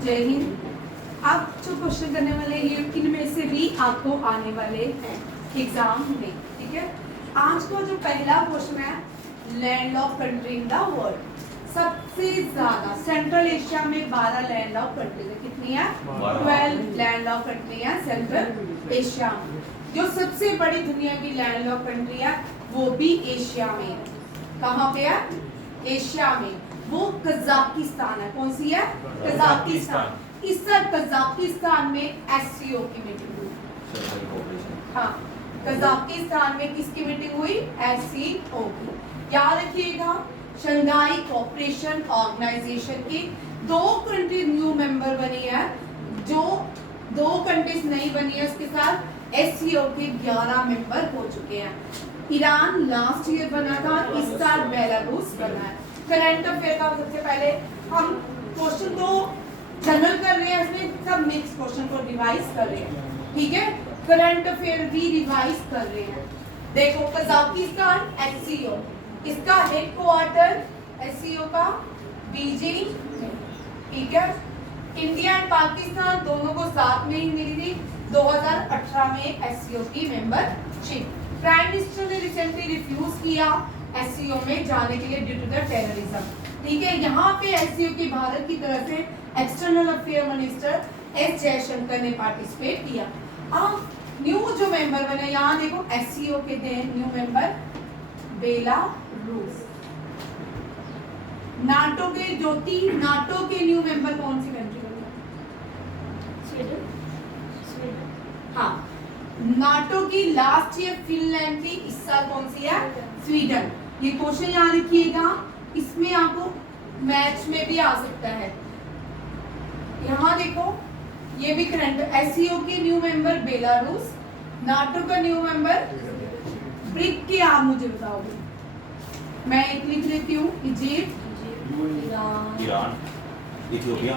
जय हिंद। आप जो क्वेश्चन करने वाले ये इनमें से भी आपको आने वाले हैं एग्जाम में, ठीक है। आज का जो पहला क्वेश्चन है, land of country in the world. सबसे ज्यादा सेंट्रल एशिया में 12 लैंड ऑफ कंट्रीज है। कितनी है? 12 लैंड ऑफ कंट्री है सेंट्रल एशिया में। जो सबसे बड़ी दुनिया की लैंड ऑफ कंट्री है वो भी एशिया में है। कहाँ पे है? एशिया में। वो कजाकिस्तान है। कौन सी है? कजाकिस्तान। इस कजाकिस्तान में एससीओ की मीटिंग हुई। हाँ, कजाकिस्तान में किसकी मीटिंग हुई? एससीओ की। याद रखिएगा, शंघाई कोऑपरेशन ऑर्गेनाइजेशन की 2 कंट्री न्यू मेंबर बनी है। जो 2 कंट्रीज नहीं बनी है उसके साथ एससीओ के 11 मेंबर हो चुके हैं। ईरान लास्ट ईयर बना था, इस साल बेलारूस बना है। करंट अफेयर का सबसे पहले हम क्वेश्चन को जनरल कर रहे हैं, इसमें सब मिक्स क्वेश्चन को रिवाइज कर रहे हैं, ठीक है। करंट अफेयर भी रिवाइज कर रहे हैं। देखो, कजाकिस्तान एससीओ, इसका हेडक्वार्टर एससीओ का बीजिंग, ठीक है। इंडिया एंड पाकिस्तान दोनों को साथ में ही मिली थी 2018 में एससीओ की मेंबरशिप। प्राइम मिनिस्टर ने रिसेंटली रिफ्यूज किया एससीओ में जाने के लिए ड्यू टू द टेररिज्म, ठीक है। यहाँ पे एससीओ की भारत की तरफ से external affair minister S Jaishankar ने पार्टिसिपेट किया। अब न्यू जो मेंबर बने, यहाँ देखो एससीओ के न्यू मेंबर बेलारूस। नाटो के नाटो के न्यू मेंबर कौन सी कंट्री बनी? स्वीडन। हाँ, नाटो की लास्ट ईयर फिनलैंड थी, इस साल कौन सी है? स्वीडन। ये क्वेश्चन याद रखिएगा, इसमें आपको मैच में भी आ सकता है। यहाँ देखो, ये भी करंट एससीओ के न्यू मेंबर बेलारूस, नाटो का न्यू मेंबर ब्रिक के। आप मुझे बताओगे, मैं एक लिख लेती हूँ, इजिप्ट, ईरान, इथियोपिया।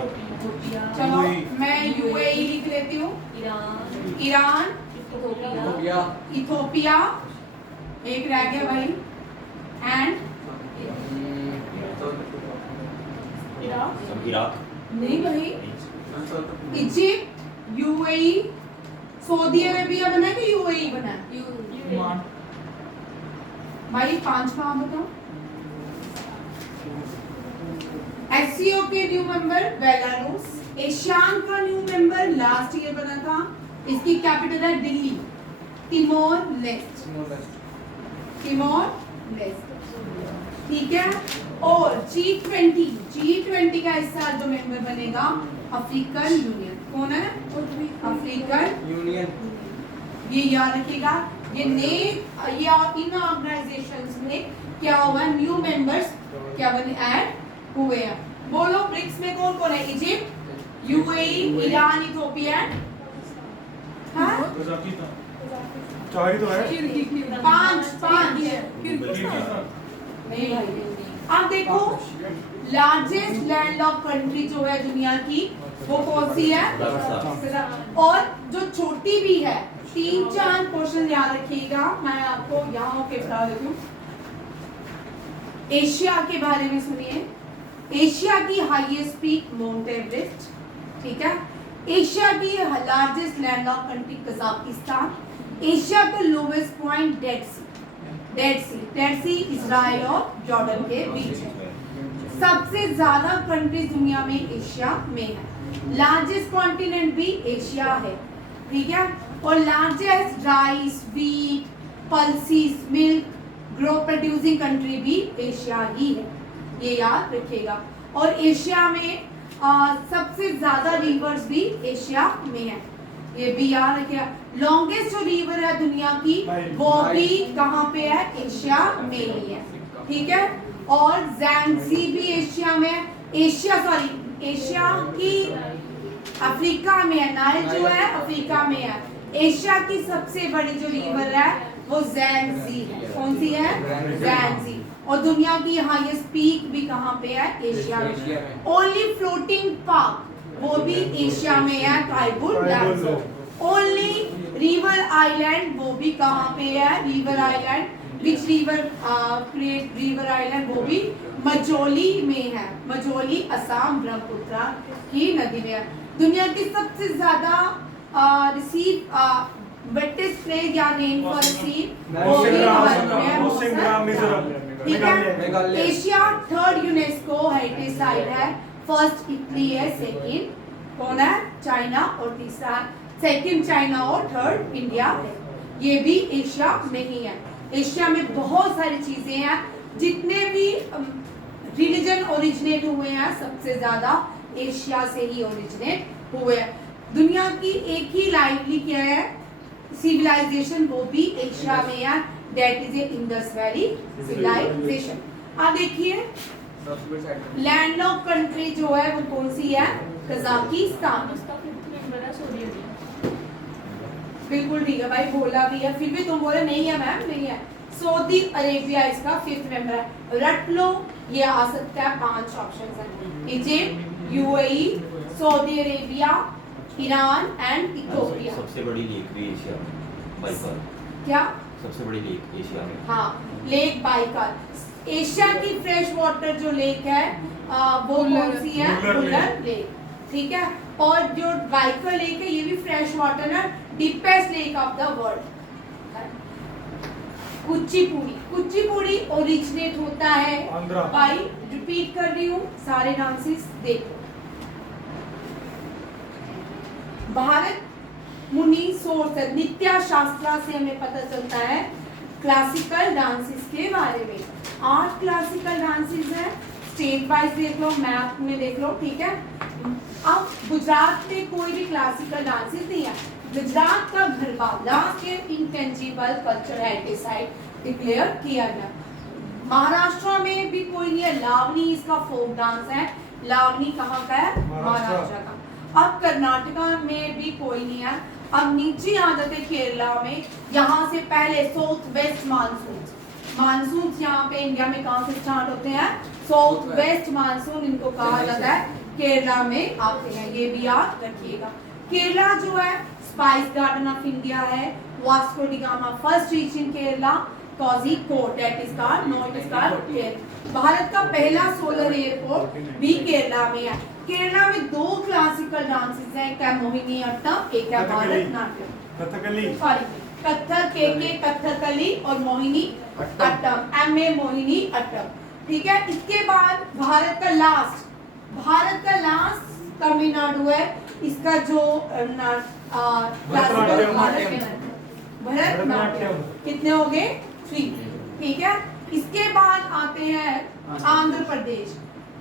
चलो मैं यूएई लिख लेती हूँ, ईरान, इथियोपिया, एक रह गया भाई, एंड इराक नहीं भाई, इजिप्ट, यूएई, सऊदी अरेबिया बना है कि यूएई बना है? भाई 5 नाम बताओ। एससीओ के न्यू मेंबर बेलारूस, एशियान का न्यू मेंबर लास्ट ईयर बना था, इसकी कैपिटल है दिल्ली, तिमोर लेस्ट, ठीक है। और G20 का इस साल जो मेंबर बनेगा अफ्रीकन यूनियन। कौन है? African union. ये याद रखिएगा, ये इन ऑर्गेनाइजेशंस में क्या हुआ, न्यू मेंबर्स क्या बने, ऐड हुए हैं। बोलो, ब्रिक्स में कौन कौन है? इजिप्ट, यूएई, ईरान, इथियोपिया, चार ही तो है। 5 नहीं भाई। अब देखो, लार्जेस्ट लैंड ऑफ कंट्री जो है दुनिया की, वो कौन सी है? और जो छोटी भी है। 3-4 क्वेश्चन याद रखिएगा, मैं आपको यहाँ के बता देती हूँ। एशिया के बारे में सुनिए। एशिया की हाईएस्ट पीक माउंट एवरेस्ट, ठीक है। एशिया की largest land of country Kazakhstan. Asia का lowest point Dead Israel और जॉर्डन के बीच है। सबसे ज्यादा कंट्रीज दुनिया में एशिया में है। लार्जेस्ट कॉन्टिनेंट भी एशिया है, ठीक है। और largest rice, wheat, pulses, milk grow producing country भी एशिया ही है, ये याद रखिएगा। और एशिया में सबसे ज्यादा रिवर्स भी एशिया में है, ये भी याद रखिएगा। लॉन्गेस्ट जो रिवर है दुनिया की, वो भी कहाँ पे है? एशिया में ही है, ठीक है। और ज़ैंगजी भी एशिया में है। एशिया की अफ्रीका में है, नाइल जो है अफ्रीका में है। एशिया की सबसे बड़ी जो रिवर है वो ज़ैंगजी है। कौन सी है? ज़ैंगजी। और दुनिया की हाईएस्ट पीक भी कहाँ पे है? एशिया में। ओनली फ्लोटिंग पार्क वो भी एशिया में है, काइबुल लैंड। ओनली रिवर आइलैंड वो भी कहाँ पे है? River island, which river create river island, वो भी मजोली में है, मजोली असम ब्रह्मपुत्र की नदी में है। दुनिया की सबसे ज्यादा रिसीव वेटेस्ट प्लेस या रेनफॉल रिसीव मौसिनराम मिजोरम ठीक है। Asia third UNESCO heritage site है, फर्स्ट इटली है, सेकंड कौन है, चाइना, और तीसरा सेकंड चाइना और थर्ड इंडिया है। ये भी एशिया में ही है। एशिया में बहुत सारी चीजें हैं, जितने भी रिलीजन ओरिजिनेट हुए हैं सबसे ज्यादा एशिया से ही ओरिजिनेट हुए हैं। दुनिया की एक ही लाइवली क्या है सिविलाइजेशन, वो भी एशिया में है, that is a Indus valley civilisation. अब देखिए लैंडलॉक कंट्री जो है वो कौन सी है, कजाकिस्तान। बिल्कुल ठीक है भाई, बोला भी है, फिर भी तुम बोले नहीं है मैम, नहीं है। सऊदी अरेबिया इसका 5th मेंबर है, रट लो, ये आ सकता है 5 ऑप्शन है, Egypt, UAE, Saudi Arabia, Iran and Ethiopia. सबसे बड़ी लेक भी एशिया में बाइकर। क्या सबसे बड़ी लेक एशिया में? हाँ, लेक बाइकर। एशिया की फ्रेश वाटर जो लेक है वो कौन सी है, वुलर लेक, ठीक है। और जो बाइकर लेक है ये भी फ्रेश वाटर है, deepest lake of the world. Kuchipudi, Kuchipudi originate होता है आंध्रा। भाई रिपीट कर रही हूँ, सारे डांसेस देखो। भारत मुनि सोर्स है, नित्या शास्त्रा से हमें पता चलता है क्लासिकल डांसेस के बारे में। 8 क्लासिकल डांसेस है, स्टेट वाइज देख लो, मैप में देख लो, ठीक है। अब गुजरात में कोई भी क्लासिकल डांसेस नहीं है। गुजरात का garba last year intangible culture heritage site declare किया गया। महाराष्ट्र में भी कोई नहीं है, लावनी इसका फोक डांस है। लावनी कहाँ का है, महाराष्ट्र का। अब कर्नाटका में भी कोई नहीं है। अब नीचे आ जाते केरला में, यहाँ से पहले साउथ वेस्ट मानसून, मानसून यहाँ पे इंडिया में कहाँ से स्टार्ट होते हैं, साउथ वेस्ट मानसून इनको कहा जाता है, केरला में आते हैं, ये भी याद रखिएगा। केरला जो है स्पाइस गार्डन ऑफ इंडिया है, Vasco da Gama first reach in Kerala, Kozhikode that is called, no it is called. Bharat का पहला सोलर एयरपोर्ट भी केरला में है। केरला में 2 क्लासिकल डांसेस हैं, एक है मोहिनी अट्टम, एक है भरतनाट्यम। कथकली, सॉरी कथक के कथकली और मोहिनी अट्टम, एमए मोहिनी अट्टम, ठीक है। इसके बाद भारत का लास्ट तमिलनाडु है, इसका जो भरतनाट्यम। कितने हो गए, 3, ठीक है। इसके बाद आते हैं आंध्र प्रदेश,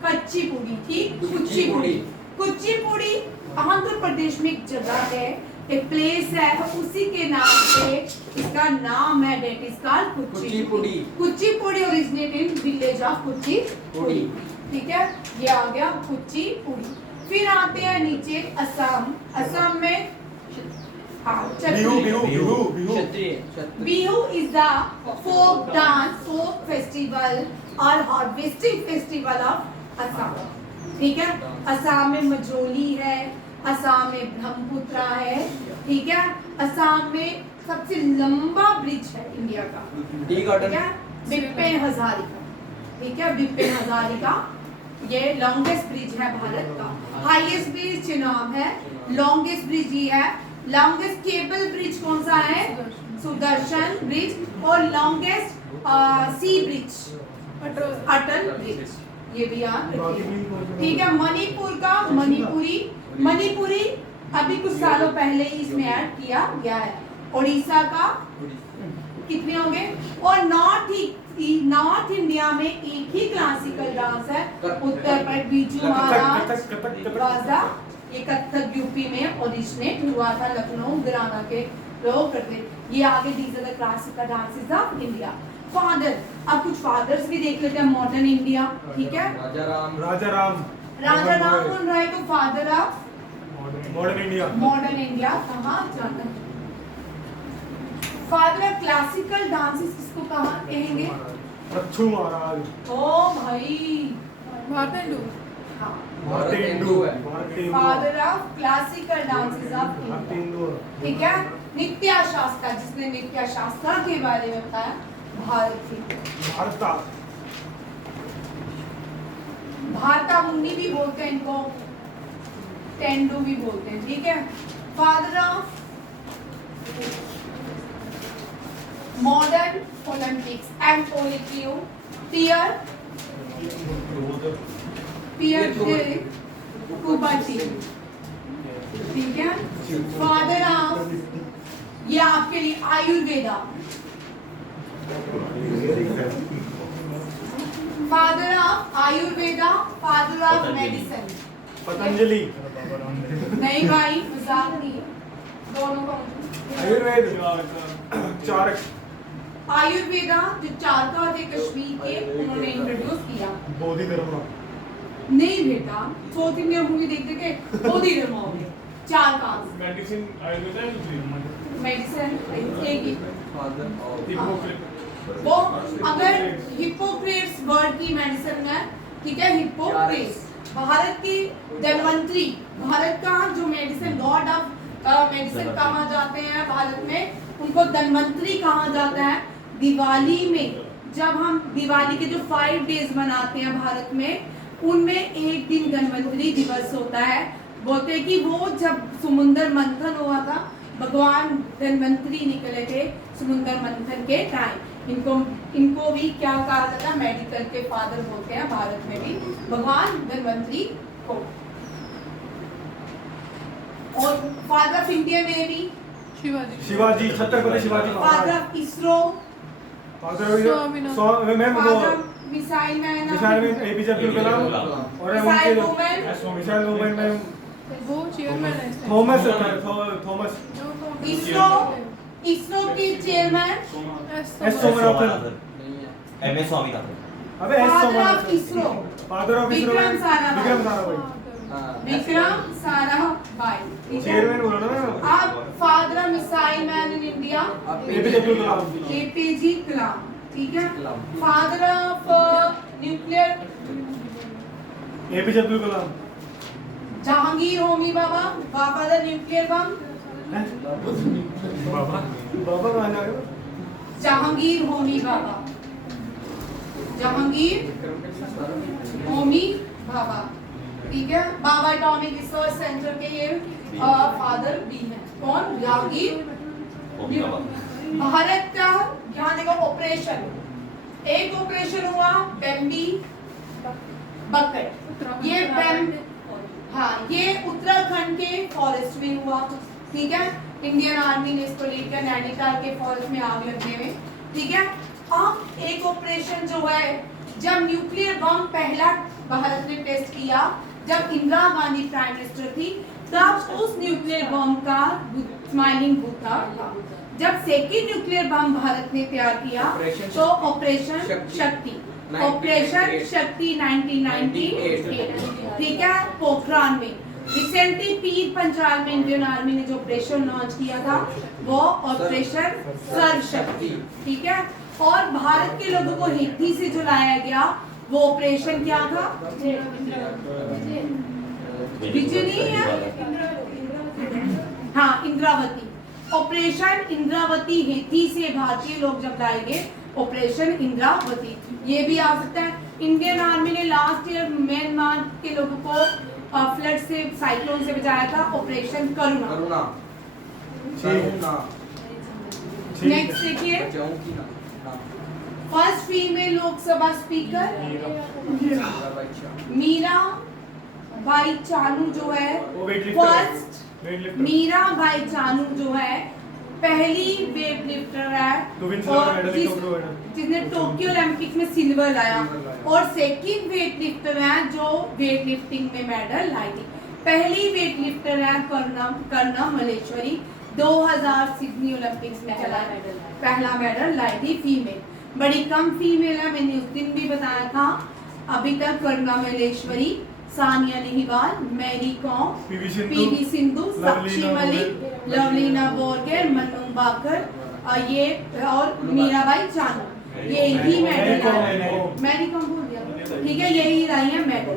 कच्चीपुड़ी, ठीक, कुचिपुड़ी। कुचिपुड़ी आंध्र प्रदेश में एक जगह है, एक प्लेस है, उसी के नाम पे इसका नाम है, that is called Kuchipudi. Kuchipudi originate in village of Kuchipudi, ठीक है। ये आ गया कुचिपुड़ी। फिर आते हैं नीचे असम। असम में Bihu is the folk dance, folk festival और हार्वेस्टिंग फेस्टिवल ऑफ असम, ठीक है। असम में मजोली है, असम में ब्रह्मपुत्र है, ठीक है। असम में सबसे लंबा ब्रिज है इंडिया का, ठीक है, बिपिन हजारिका, ठीक है, बिपिन हजारिका, ये लॉन्गेस्ट ब्रिज है भारत का। हाईएस्ट ब्रिज चिनाब है, लॉन्गेस्ट ब्रिज ये है। लॉन्गेस्ट केबल ब्रिज कौन सा है, सुदर्शन ब्रिज, और लॉन्गेस्ट सी ब्रिज अटल ब्रिज, ये भी याद रखिए, ठीक है। मणिपुर का मणिपुरी अभी कुछ सालों पहले इसमें ऐड किया गया है। उड़ीसा का कितने होंगे, और नॉर्थ इंडिया में एक ही क्लासिकल डांस है, उत्तर प्रदेश बीजू महाराज, ये कथक यूपी में ओरिजिनेट हुआ था, लखनऊ घराना के लोग करते। ये आगे these are the classical dances of India. Father, अब कुछ फादर्स भी देख लेते हैं मॉडर्न इंडिया, ठीक है। राजा राम मोहन राय को फादर ऑफ मॉडर्न इंडिया कहा जाता है। फादर ऑफ क्लासिकल डांसेस किसको कहा कहेंगे, रक्षु महाराज। ओ भाई, father of classical dances of India, ठीक है। नित्या शास्त्रा, जिसने नित्या शास्त्रा के बारे में बताया, भारत थी। भारता मुनि भी बोलते हैं इनको, तेंदु भी बोलते हैं, ठीक है। Father of modern Olympics, MOLQ, पियर कुबाटी, ठीक है। फादर ऑफ, ये आपके लिए Ayurveda, father of Ayurveda, father of medicine. Patanjali, नहीं भाई, मजाक नहीं, दोनों का आयुर्वेद, चारक, आयुर्वेदा जो चारका थे कश्मीर के, उन्होंने इंट्रोड्यूस किया। बोधि धर्म, नहीं बेटा, साउथ इंडियन मूवी देखते के बोधि धर्म हो गए, चारका मेडिसिन आयुर्वेद, मेडिसिन एक ही। हिप्पोक्रेट, वो अगर हिप्पोक्रेट्स वर्ड की मेडिसिन है, ठीक है, हिप्पोक्रेट्स भारत की धन्वंतरी, भारत का जो मेडिसिन गॉड ऑफ मेडिसिन कहा जाते हैं भारत में, उनको धन्वंतरी कहा जाता है। दिवाली में जब हम दिवाली के जो 5 डेज मनाते हैं भारत में, उनमें एक दिन धन्वंतरी दिवस होता है। बोलते हैं कि वो जब समुद्र मंथन हुआ था, भगवान धन्वंतरी निकले थे समुद्र मंथन के टाइम। इनको भी क्या कहा जाता है, मेडिकल के फादर बोलते हैं भारत में भी भगवान धन्वंतरी को। और father of Indian navy Shivaji, Chhatrapati Shivaji father Maharaj, of ISRO, ma'am वो father of missile man, missile में APJ अब्दुल कलाम, और मिसाइल उनके मिसाइल मूवमेंट में वो चेयरमैन है थॉमस, इसरो के चेयरमैन एस सोमनाथन, MS स्वामीनाथन। अबे एस father of Somanathan, ISRO father of ISRO, Vikram Sarabhai. Vikram Sarabhai, Vikram Sarabhai, ठीक है। चेयरमैन बोला ना मैम, आप father of missile man in India APJ Abdul Kalam, APJ Kalam, ठीक है। Father of nuclear APJ Abdul Kalam, Jahangir Homi Bhabha, Bhabha the nuclear bomb, बाबा कहाँ जा रहे हो? जहांगीर होमी बाबा, जहांगीर होमी बाबा, ठीक है। बाबा एटॉमिक रिसर्च सेंटर के ये फादर भी हैं। कौन? जहांगीर। भारत का यहाँ देखो ऑपरेशन, एक ऑपरेशन हुआ बेम्बी बकेट, ये हाँ, ये उत्तराखंड के फॉरेस्ट में हुआ, ठीक है। इंडियन आर्मी ने इसको लेकर नैनीताल के फॉरेस्ट में आग लगने में, ठीक है। अब एक ऑपरेशन जो है, जब न्यूक्लियर बम पहला भारत ने टेस्ट किया, जब इंदिरा गांधी प्राइम मिनिस्टर थी, तब उस न्यूक्लियर बम का स्माइलिंग बूथा था। जब सेकेंड न्यूक्लियर बम भारत ने तैयार किया, तो ऑपरेशन शक्ति, ऑपरेशन शक्ति 1998, ठीक है, पोखरान में। रिसेंटली पीर पंचाल में इंडियन आर्मी ने जो ऑपरेशन लॉन्च किया था, वो ऑपरेशन सर्व शक्ति, ठीक है। और भारत के लोगों को हिंदी से जो लाया गया, वो ऑपरेशन क्या था? विजय नहीं है, हाँ, इंद्रावती। ऑपरेशन इंद्रावती हेती से भारतीय लोग जब लाए गए, ऑपरेशन इंद्रावती, ये भी आ सकता है। इंडियन आर्मी ने लास्ट ईयर म्यांमार के लोगों को फ्लड से, साइक्लोन से बचाया था, ऑपरेशन करुणा। नेक्स्ट देखिए, first female Lok Sabha speaker Meera Bai Chanu जो है, फर्स्ट मीरा भाई चानू जो है पहली वेट लिफ्टर है, और जिसने टोक्यो ओलंपिक में सिल्वर लाया, और सेकंड वेट लिफ्टर है जो वेट लिफ्टिंग में मेडल लाई थी। पहली वेट लिफ्टर है करना मलेश्वरी, 2000 सिडनी ओलंपिक्स में चला पहला मेडल लाई थी फीमेल। बड़ी कम फीमेल है, मैंने उस दिन भी बताया था। अभी तक करना मलेश्वरी, सानिया नेहवाल, मैरी कॉम, पीवी सिंधु, साक्षी मलिक, लवलीना बोरगेर, मनु बाकर, ये और मीराबाई चानू, ये ही मेडल, मैरी कॉम बोल दिया, ठीक है, यही लाई है medal.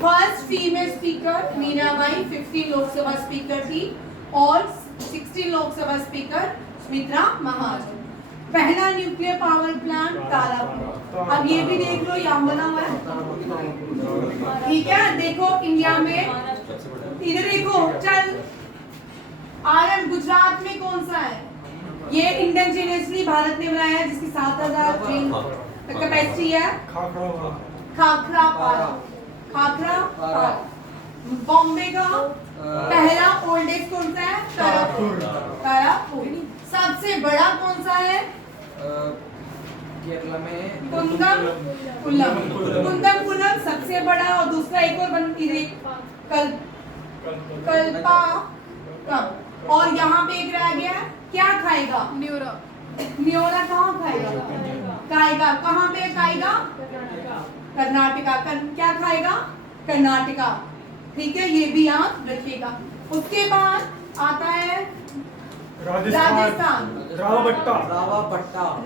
First female speaker Mirabai 50 Lok Sabha speaker थी, और 60 लोकसभा स्पीकर सुमित्रा महाजन। पहला न्यूक्लियर पावर प्लांट तारापुर। अब ये भी देख लो, यहाँ बना हुआ है, ठीक है। देखो इंडिया में, इधर देखो, चल आयरन गुजरात में कौन सा है? ये इंडिजिनियसली भारत ने बनाया है, जिसकी 7000 ट्रेन कैपेसिटी है। खाखरा पारा, खाखरा पारा। बॉम्बे का पहला ओल्डेस्ट कौन सा है? तारापुर, तारापुर। सबसे बड़ा कौन सा है? केरला में कुंदम कुल्लम, कुंदम कुल्लम सबसे बड़ा। और दूसरा एक और कल कल्पा कम। और यहाँ पे एक रह गया, क्या खाएगा? न्यूरा, न्योला कहाँ खाएगा? खाएगा कहाँ पे खाएगा? कर्नाटका। क्या खाएगा? कर्नाटका, ठीक है, ये भी याद रखिएगा। उसके बाद आता है राजस्थान, रावबट्टा,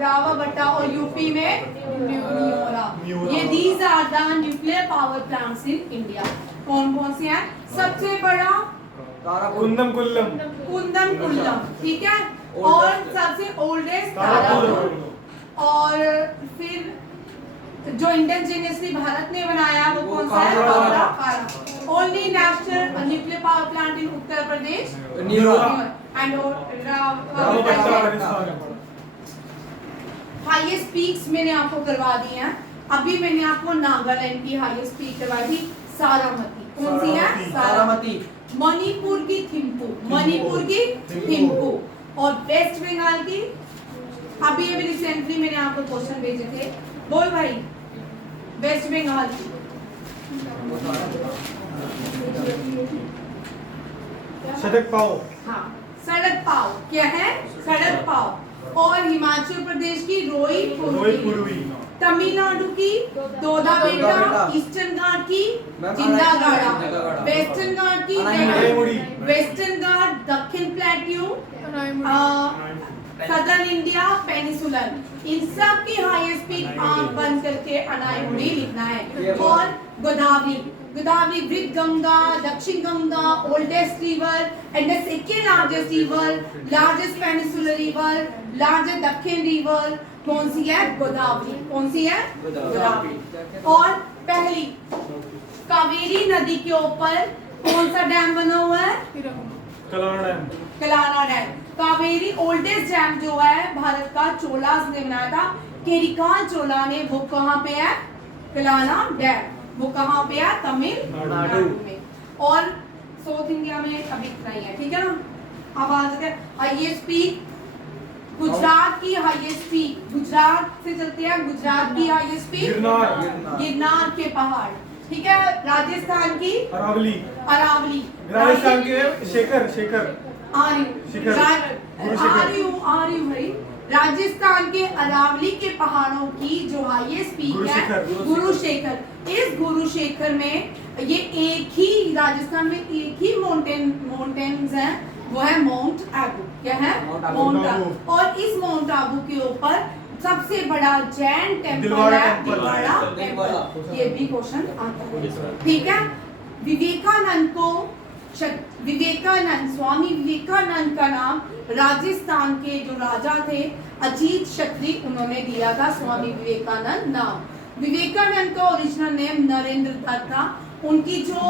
रावबट्टा। और यूपी में न्योरा। ये these are the nuclear power plants in India. कौन कौन से हैं? सबसे बड़ा कुंदम कुल्लम, कुंदम कुल्लम, ठीक है। और सबसे ओल्डेस्ट तारापुर। और फिर जो इंडिजिनियसली भारत ने बनाया वो कौन सा है? खाखरा पारा। Only national nuclear power plant in Uttar Pradesh and highest peaks मैंने आपको करवा दी हैं। अभी मैंने आपको नागालैंड की हाईएस्ट पीक करवाई थी, सारामती। कौन सी है? सारामती। मणिपुर की थिम्पू, मणिपुर की थिम्पू। और वेस्ट बंगाल की, अभी अभी रिसेंटली मैंने आपको क्वेश्चन भेजे थे, बोल भाई, वेस्ट बंगाल की सड़क पाओ, हाँ, सड़क पाव। क्या है? सड़क पाव। और हिमाचल प्रदेश की रोई पूर्वी। तमिलनाडु की दोदा बेटा। ईस्टर्न घाट की जिंदा गाड़ा। वेस्टर्न घाट की वेस्टर्न घाट, दक्षिण प्लेट्यू, सदर्न इंडिया पेनिसुलर। इन सब की हाईएस्ट पीक आंख बंद करके अनाईमुड़ी लिखना है। और गोदावरी, गोदावरी ब्रिज गंगा, दक्षिण Ganga, oldest river and the second largest river, largest peninsular river, largest दक्षिण रिवर। कौन सी है? गोदावरी। कौन सी है? गोदावरी। और पहली कावेरी नदी के ऊपर कौन सा डैम बना हुआ है? Kalana dam, Kalana dam. Kaveri oldest dam जो है भारत का, चोलास ने बनाया था। केरिकाल चोला ने, वो कहाँ पे है? कलाना डैम। वो कहाँ पे है? तमिलनाडु में। और साउथ इंडिया में अभी इतना ही है, ठीक है ना। अब आ जाते हैं हाईएस्ट पीक। गुजरात की हाईएस्ट पीक, गुजरात से चलते हैं, गुजरात की हाईएस्ट पीक गिरनार के पहाड़, ठीक है। राजस्थान की अरावली, अरावली। राजस्थान के शेखर आ रही हूँ भाई। राजस्थान के अरावली के पहाड़ों की जो हाईएस्ट पीक है गुरुशेखर। इस गुरुशेखर में ये एक ही, राजस्थान में एक ही माउंटेन्स है, वो है माउंट आबू। क्या है? माउंट आबू। और इस माउंट आबू के ऊपर सबसे बड़ा जैन टेम्पल है दिलवाड़ा टेम्पल। ये भी क्वेश्चन आता है, ठीक है। विवेकानंद को, स्वामी विवेकानंद का नाम राजस्थान के जो राजा थे अजीत शत्री, उन्होंने दिया था स्वामी विवेकानंद नाम। विवेकानंद का ओरिजिनल नेम नरेंद्र दत्त था। उनकी जो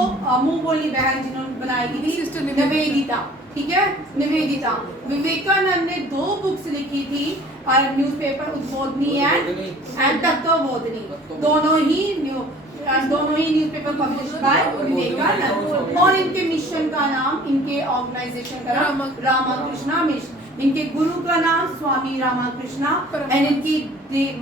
मुंह बोली बहन जिन्होंने बनाई थी निवेदिता, ठीक है, निवेदिता। विवेकानंद ने 2 बुक्स लिखी थी, और न्यूज़पेपर उद्बोधनी एंड तत्वबोधनी, दोनों ही न्यूज़पेपर पब्लिश बाय विवेकानंद। और इनके मिशन का नाम, इनके ऑर्गेनाइजेशन का नाम रामकृष्णा मिशन। इनके गुरु का नाम स्वामी रामकृष्णा एंड इनकी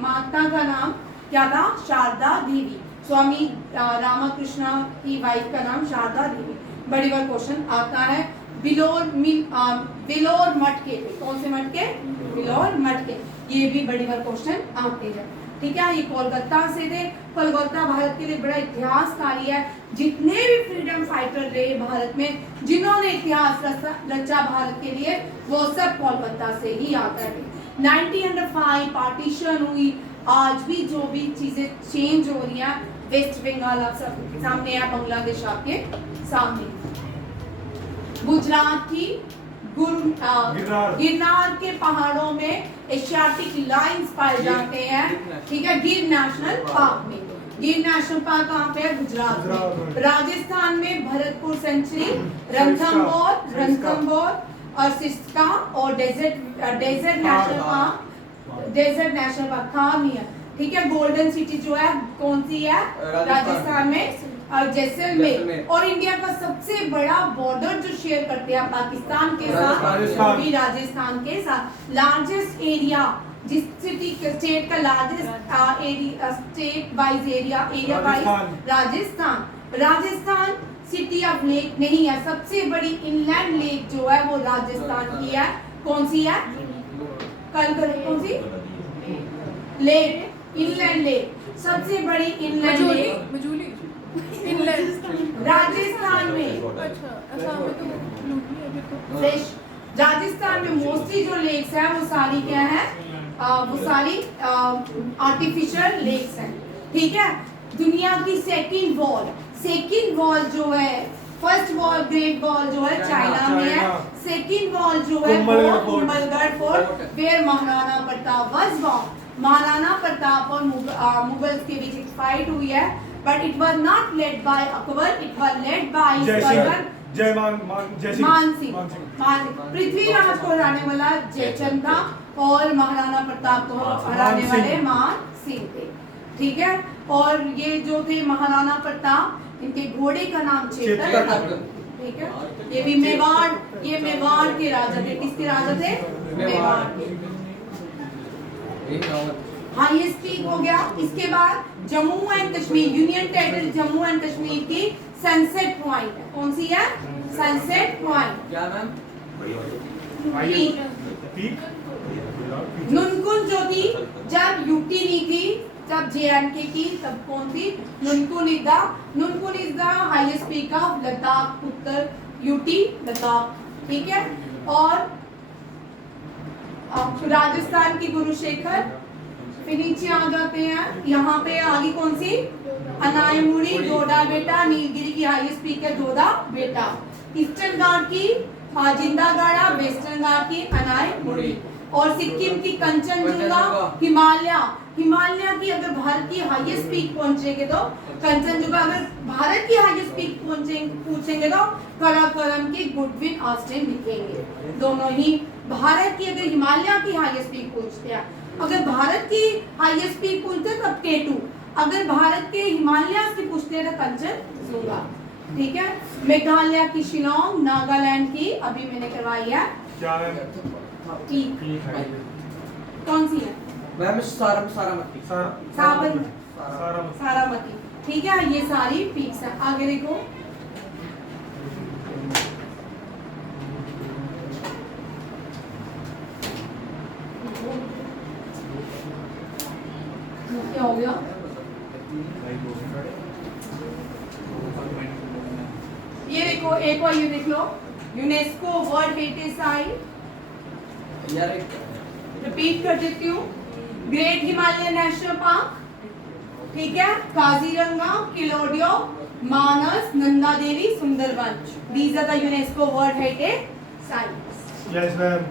माता का नाम क्या था? शारदा देवी। स्वामी रामकृष्णा की वाइफ का नाम शारदा देवी। बड़ी बार क्वेश्चन आता है बिलोर मटके पे। कौन से मटके? बिलोर मटके। ये भी बड़ी बार क्वेश्चन आते हैं, ठीक है। ये कोलकाता से थे। कोलकाता भारत के लिए बड़ा इतिहासकारी है। जितने भी फ्रीडम फाइटर रहे भारत में, जिन्होंने इतिहास रचा भारत के लिए, वो सब कोलकाता से ही आता है। 1905 पार्टीशन हुई। आज भी जो भी चीजें चेंज हो रही हैं, वेस्ट बंगाल आप सब सामने है, बांग्लादेश आपके सामने। गुजरात की गिरनार। गिरनार के पहाड़ों में एशियाटिक लाइंस पाए जाते हैं, ठीक है, गिर नेशनल पार्क में। गिर नेशनल पार्क कहाँ पे है? गुजरात में। राजस्थान में भरतपुर सेंचुरी, रणथंभौर और सिस्का और डेजर्ट नेशनल पार्क था नहीं है, ठीक है। गोल्डन सिटी जो है कौन सी है? राजस्थान में, जैसलमेर। और इंडिया का सबसे बड़ा बॉर्डर जो शेयर करते हैं पाकिस्तान के साथ, वो भी राजस्थान के साथ। लार्जेस्ट एरिया, जिस सिटी स्टेट का largest area, state wise area wise Rajasthan city of lake नहीं है। सबसे बड़ी इनलैंड लेक जो है वो राजस्थान की है। कौन सी है? कल कौन सी लेक? इनलैंड लेक, सबसे बड़ी inland lake Majuli inland Rajasthan में। अच्छा ऐसा हमें तो लूटनी है फिर तो। फ्रेश राजस्थान में मोस्टली जो लेक्स हैं वो सारी क्या है? वो सारी आर्टिफिशियल लेक्स हैं, ठीक है। दुनिया की सेकंड वॉल जो है, फर्स्ट वॉल ग्रेट वॉल जो है चाइना में है। सेकंड वॉल जो है वो Kumbhalgarh fort, where Maharana Pratap was born. Maharana Pratap और मुगल्स के बीच एक फाइट हुई है, but it was not led by Akbar, it was led by Man Singh. Prithviraj को हराने वाला जयचंद था और महाराणा प्रताप को हराने वाले मान सिंह थे, ठीक है। और ये जो थे महाराणा प्रताप, इनके घोड़े का नाम चेतक था, ठीक है। ये भी मेवाड़ के राजा थे। किसके राजा थे? मेवाड़ के। हाईएस्ट पीक हो गया। इसके बाद Jammu and Kashmir, union territory Jammu and Kashmir की सनसेट पॉइंट है। कौन सी है? Sunset point. क्या मैम? नुनकुन जो थी, जब यूटी नहीं थी, जब जेएंडके की, तब कौन थी? Nunkun is the highest peak of Ladakh, Uttar UT Ladakh, ठीक है। और राजस्थान की कुरुक्षेत्र। फिर नीचे आ जाते हैं, यहाँ पे आगे कौन सी? अनायमुड़ी, डोडा बेटा। नीलगिरी की हाईएस्ट पीक है डोडा बेटा। ईस्टर्न घाट की जिंदागाड़ा, वेस्टर्न घाट की अनायमुड़ी। और सिक्किम की कंचनजुंगा। हिमालय की अगर भारत की हाईएस्ट पीक पहुंचेंगे तो कंचनजुंगा, अगर भारत की हाईएस्ट पीक पूछेंगे तो काराकोरम की गुडविन ऑस्टिन लिखेंगे। दोनों ही भारत की, अगर हिमालय की हाईएस्ट पीक पूछते हैं, अगर भारत की हाईएस्ट पीक पूछते हैं तब K2, अगर भारत के हिमालय से पूछते हैं तो कंचनजुंगा, ठीक है। मेघालय की शिलोंग, नागालैंड की अभी मैंने करवाई है पीक। कौन सी है? मैम सारामती। सारामती, ठीक है। ये सारी पीक्स हैं। आगे देखो, क्या हो गया? ये देखो, एक और ये देख लो, यूनेस्को वर्ल्ड हेरिटेज साइट। यार रिपीट कर देती हूँ, ग्रेट हिमालय नेशनल पार्क, ठीक है, Kaziranga, Keoladeo, Manas, Nanda Devi, Sundarban. These are the UNESCO world heritage sites. Yes ma'am.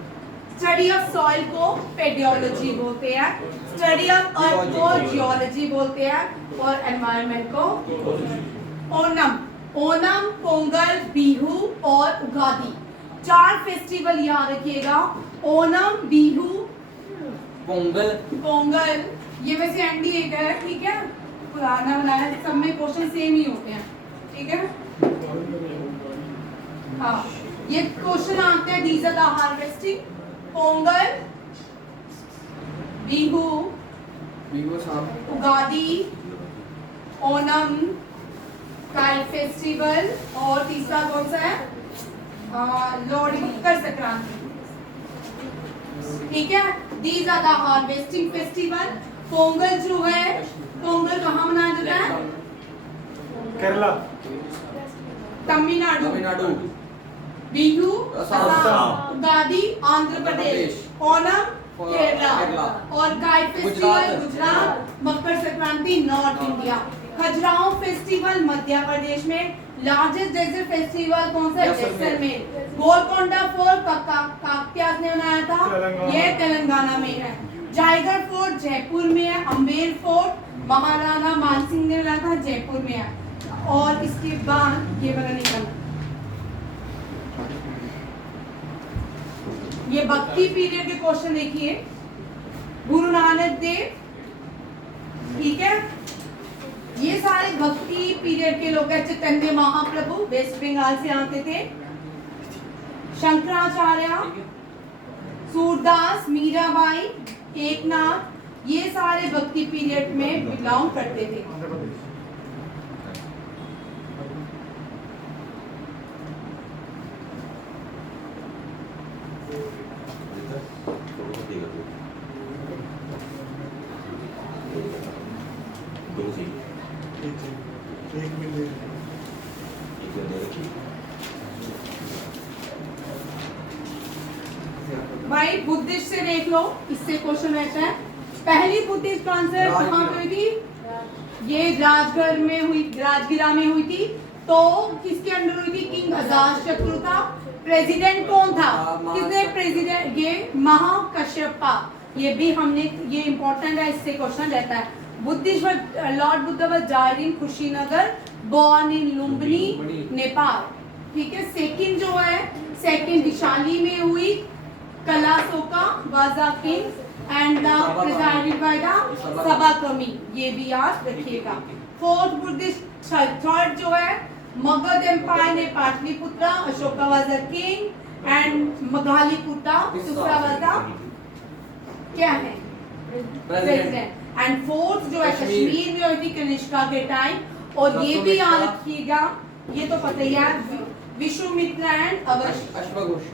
Study of soil को पेडियोलॉजी बोलते हैं, स्टडी ऑफ अर्थ को जियोलॉजी बोलते हैं, और एनवायरनमेंट को ओणम, पोंगल, बिहू और उगादी। 4 फेस्टिवल याद रखिएगा, ओणम, बिहू, पोंगल। ये वैसे एनडीए का है, ठीक है, पुराना बनाया, सब में क्वेश्चन सेम ही होते हैं, ठीक है। हाँ, ये क्वेश्चन आते हैं, these are the harvesting, Pongal, Bihu, Ugadi, Onam, kite festival, और तीसरा कौन सा है? लोहड़ी, मकर संक्रांति, ठीक है। These are the harvesting festival. Pongal जो है, पोंगल कहाँ मनाया जाता है? केरला, तमिलनाडु। बिहू असम, उगादी आंध्र प्रदेश, ओणम केरला, और kite festival Gujarat, Makar Sankranti north India. Khajuraho festival Madhya Pradesh में, लार्जेस्ट डेजर्ट फेस्टिवल कौन सा है? जैसलमेर। जैसलमेर। गोलकोंडा फोर्ट काकतियास ने बनाया था, तेलंगाना। ये तेलंगाना में है। टाइगर फोर्ट जयपुर में है। अम्बेर फोर्ट महाराणा मानसिंह ने बनाया था, जयपुर में है। और इसके बाद ये वाला निकलना, ये भक्ति पीरियड के क्वेश्चन देखिए। गुरु नानक देव, ठीक है, ये सारे भक्ति पीरियड के लोग हैं। चैतन्य महाप्रभु वेस्ट बंगाल से आते थे। शंकराचार्य, सूरदास, मीराबाई, एकनाथ, ये सारे भक्ति पीरियड में बिलोंग करते थे। आंध्र प्रदेश। दो सी एक मिनट। भाई बुद्धिस्ट से देख लो, इससे क्वेश्चन रहता है। पहली बुद्धिस्ट कॉन्सर्ट कहाँ पे हुई थी? ये राजगढ़ में हुई, राजगिरा में हुई थी। तो किसके अंडर हुई थी? किंग अजातशत्रु था। प्रेसिडेंट कौन था? किसने प्रेसिडेंट? ये महाकश्यपा। ये भी हमने, ये इंपॉर्टेंट है, इससे क्वेश्चन रहता है। Buddhist lord Buddha was died in Kushinagar, born in Lumbini, Nepal. ठीक है। सेकंड जो है, सेकंड दिशाली में हुई। Kalashoka was a king and president by the Sabakami. ये भी याद रखिएगा। फोर्थ बुद्धिस्ट, थर्ड जो है मगध एम्पायर ने Pataliputra, Ashoka was a king and Moggaliputta, दूसरा वाज द क्या है? प्रेसिडेंट। एंड फोर्थ जो है कश्मीर में हुई थी कनिष्का के टाइम। और ये भी याद रखिएगा, ये तो पता ही है, विश्वामित्र एंड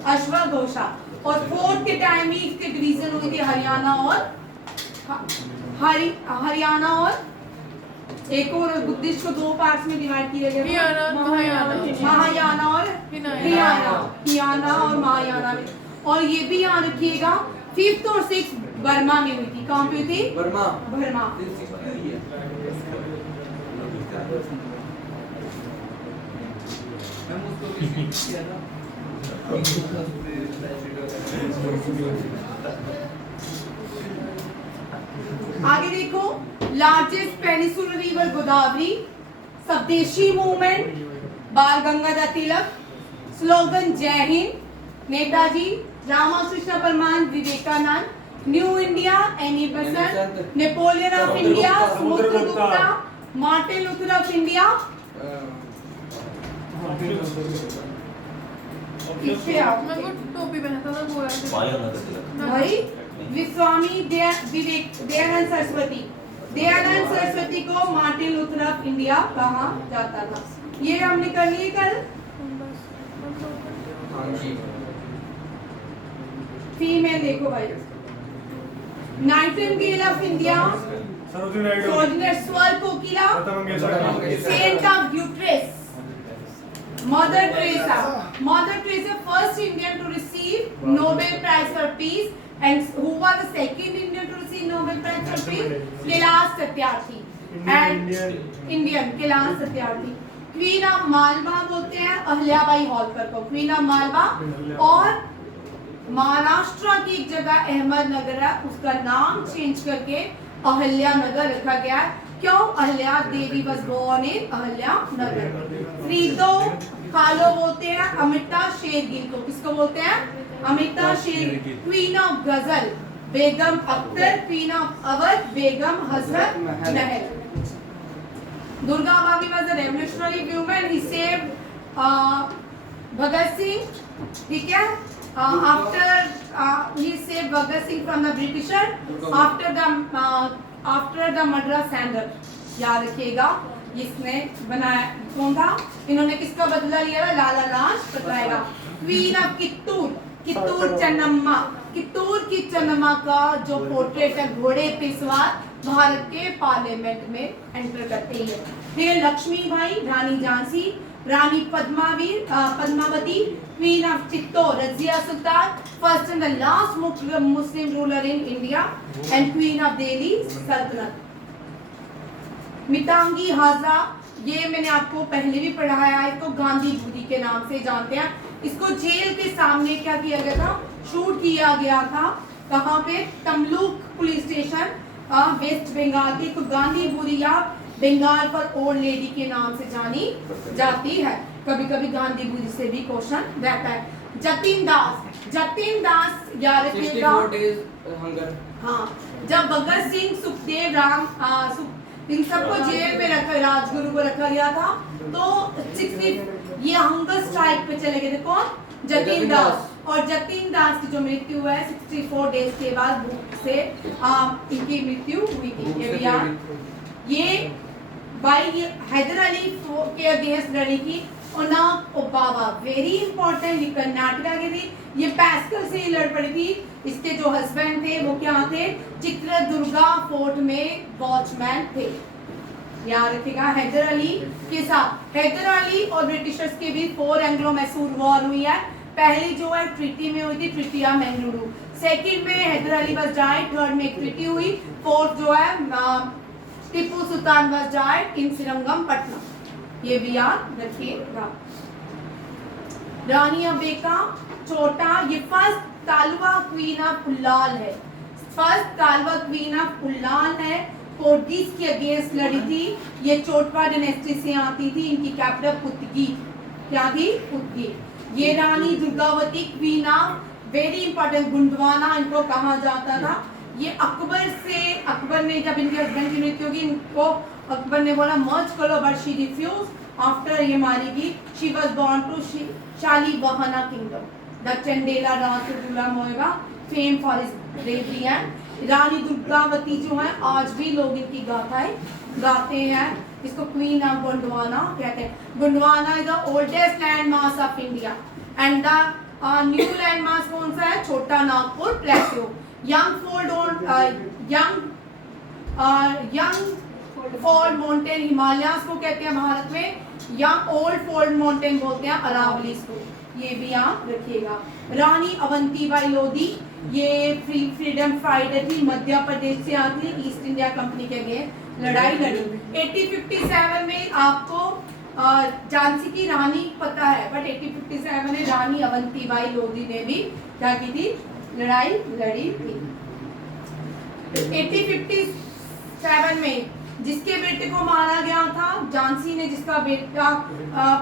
अश्वघोषा। और फोर्थ के टाइम ही इसके डिवीजन हुई थी हरियाणा और एक और बुद्धिस्ट को दो पार्ट्स में डिवाइड किया गया हियाना, महायाना। महायाना और हियाना और महायाना में। और ये भी याद रखिएगा, फिफ्थ और सिक्स बर्मा में हुई थी। कहाँ पे हुई थी? बर्मा। बर्मा। आगे देखो, लार्जेस्ट पेनिसुलर रिवर गोदावरी, स्वदेशी मूवमेंट बाल Gangadhar Tilak, slogan Jai Hind Netaji, Ramakrishna Paramahamsa Vivekananda, new India Annie Besant, Napoleon of India Samudragupta, Martin Luther of India. इससे आओ मैं वो टोपी पहनता था गोरा से। भाई स्वामी दयानंद सरस्वती को मार्टिन लूथर ऑफ इंडिया कहा जाता था। ये हमने कर लिए कल। फीमेल देखो भाई, nightingale of India, Sarojini Naidu, स्वर कोकिला, लता मंगेशकर, सेंट ऑफ यूट्रेस, mother Teresa first Indian to receive Nobel prize for peace and who was the second Indian to receive Nobel Prize for Peace? Kailash Satyarthi and Indian Kailash Satyarthi। Queen of Malwa बोलते हैं अहल्याबाई होलकर को, queen of Malwa. और महाराष्ट्र की एक जगह अहमदनगर है, उसका नाम चेंज करके अहल्यानगर रखा गया है। क्यों? अहल्या देवी वाज बोर्न इन अहल्यानगर। फ्रीदो कालो बोलते हैं अमिता शेरगिल को। किसको बोलते हैं? अमिता शेर। Queen of ghazal Begum Akhtar, queen of Awadh Begum Hazrat Mahal. Durga Bhabhi was a revolutionary woman, he saved Bhagat Singh, ठीक है, after he saved Bhagat Singh from the Britisher after the Madras Surrender। याद रखिएगा, जिसने बनाया कौन था? इन्होंने किसका बदला लिया था? लाला लाजपत राय का। क्वीन ऑफ कित्तूर चन्नम्मा, कित्तूर की चन्नम्मा का जो पोर्ट्रेट है घोड़े पे सवार, भारत के पार्लियामेंट में एंटर करती है। फिर Laxmibai, Rani Jhansi, Rani Padmavati, queen of Chittor, Razia Sultan, first and the last Muslim ruler in India and queen of Delhi Sultanate. Matangini Hazra, ये मैंने आपको पहले भी पढ़ाया है, इसको गांधी बूदी के नाम से जानते हैं। इसको जेल के सामने क्या किया गया था, शूट किया गया था। कहाँ पे, Tamluk police station, west Bengal की। तो गांधी बूदी या बंगाल पर ओल्ड लेडी के नाम से जानी जाती है। कभी कभी गांधी बूदी से भी क्वेश्चन रहता है। जतिन दास याद रखिएगा। 64 days हंगर। हाँ, जब भगत सिंह, सुखदेव, इन सबको जेल में रखा, राजगुरु को रखा गया था, तो 60 ये हंगर स्ट्राइक पे चले गए थे। कौन, जतिन दास। और जतिन दास की जो मृत्यु है 64 डेज के बाद भूख से इनकी मृत्यु हुई थी। ये भी याद, ये भाई हैदर अली के अगेंस्ट लड़ी थी। ओना ओबावा, वेरी इंपॉर्टेंट, ये कर्नाटका की थी। ये पैस्कल से ही लड़ पड़ी थी। इसके जो हस्बैंड थे वो क्या थे, चित्रदुर्गा फोर्ट में वॉचमैन थे। याद रखिएगा, हैदर अली के साथ, हैदर अली और ब्रिटिशर्स के बीच 4 एंग्लो मैसूर वॉर हुई है। पहली जो है ट्रीटी में हुई थी, ट्रीटी ऑफ मैंगलुरु। सेकंड में Hyder Ali was died, third में एक ट्रीटी हुई, फोर्थ जो है Tipu Sultan was died in Srirangapatna. ये भी याद रखिएगा। रानी अबेका छोटा, ये first Tuluva queen of Ullal है। First Tuluva queen of Ullal है, पोर्टुगीज के अगेंस्ट लड़ी थी। ये चोटवा डायनेस्टी से आती थी। इनकी कैपिटल पुतगी क्या थी, पुतगी। ये Rani Durgavati queen of, very important, Gondwana इनको कहा जाता था। ये अकबर से, अकबर ने जब इनके हस्बैंड की मृत्यु होगी, इनको अकबर ने बोला मर्ज करो, बट शी रिफ्यूज। आफ्टर ये मारी गई, she was born to Shalivahana kingdom. The Chandela रासुला मोएगा, fame for his bravery and. Rani Durgavati जो है आज भी लोग इनकी गाथाएं गाते हैं। इसको क्वीन ऑफ गोंडवाना कहते हैं। Gondwana is the oldest landmark of India and the new landmark कौन सा है, छोटा Nagpur plateau. Young fold mountain Himalayas को कहते हैं भारत में, या ओल्ड फोल्ड माउंटेन बोलते हैं अरावलीज को। ये भी आप रखिएगा। रानी अवंतीबाई लोधी, ये फ्रीडम फाइटर थी, मध्य प्रदेश से आती है, ईस्ट इंडिया कंपनी के अगेंस्ट लड़ाई लड़ी। 1857 में आपको झांसी की रानी पता है, बट 1857 में रानी अवंतीबाई लोधी ने भी क्या की थी, लड़ाई लड़ी थी। 1857 में जिसके बेटे को मारा गया था, झांसी ने जिसका बेटा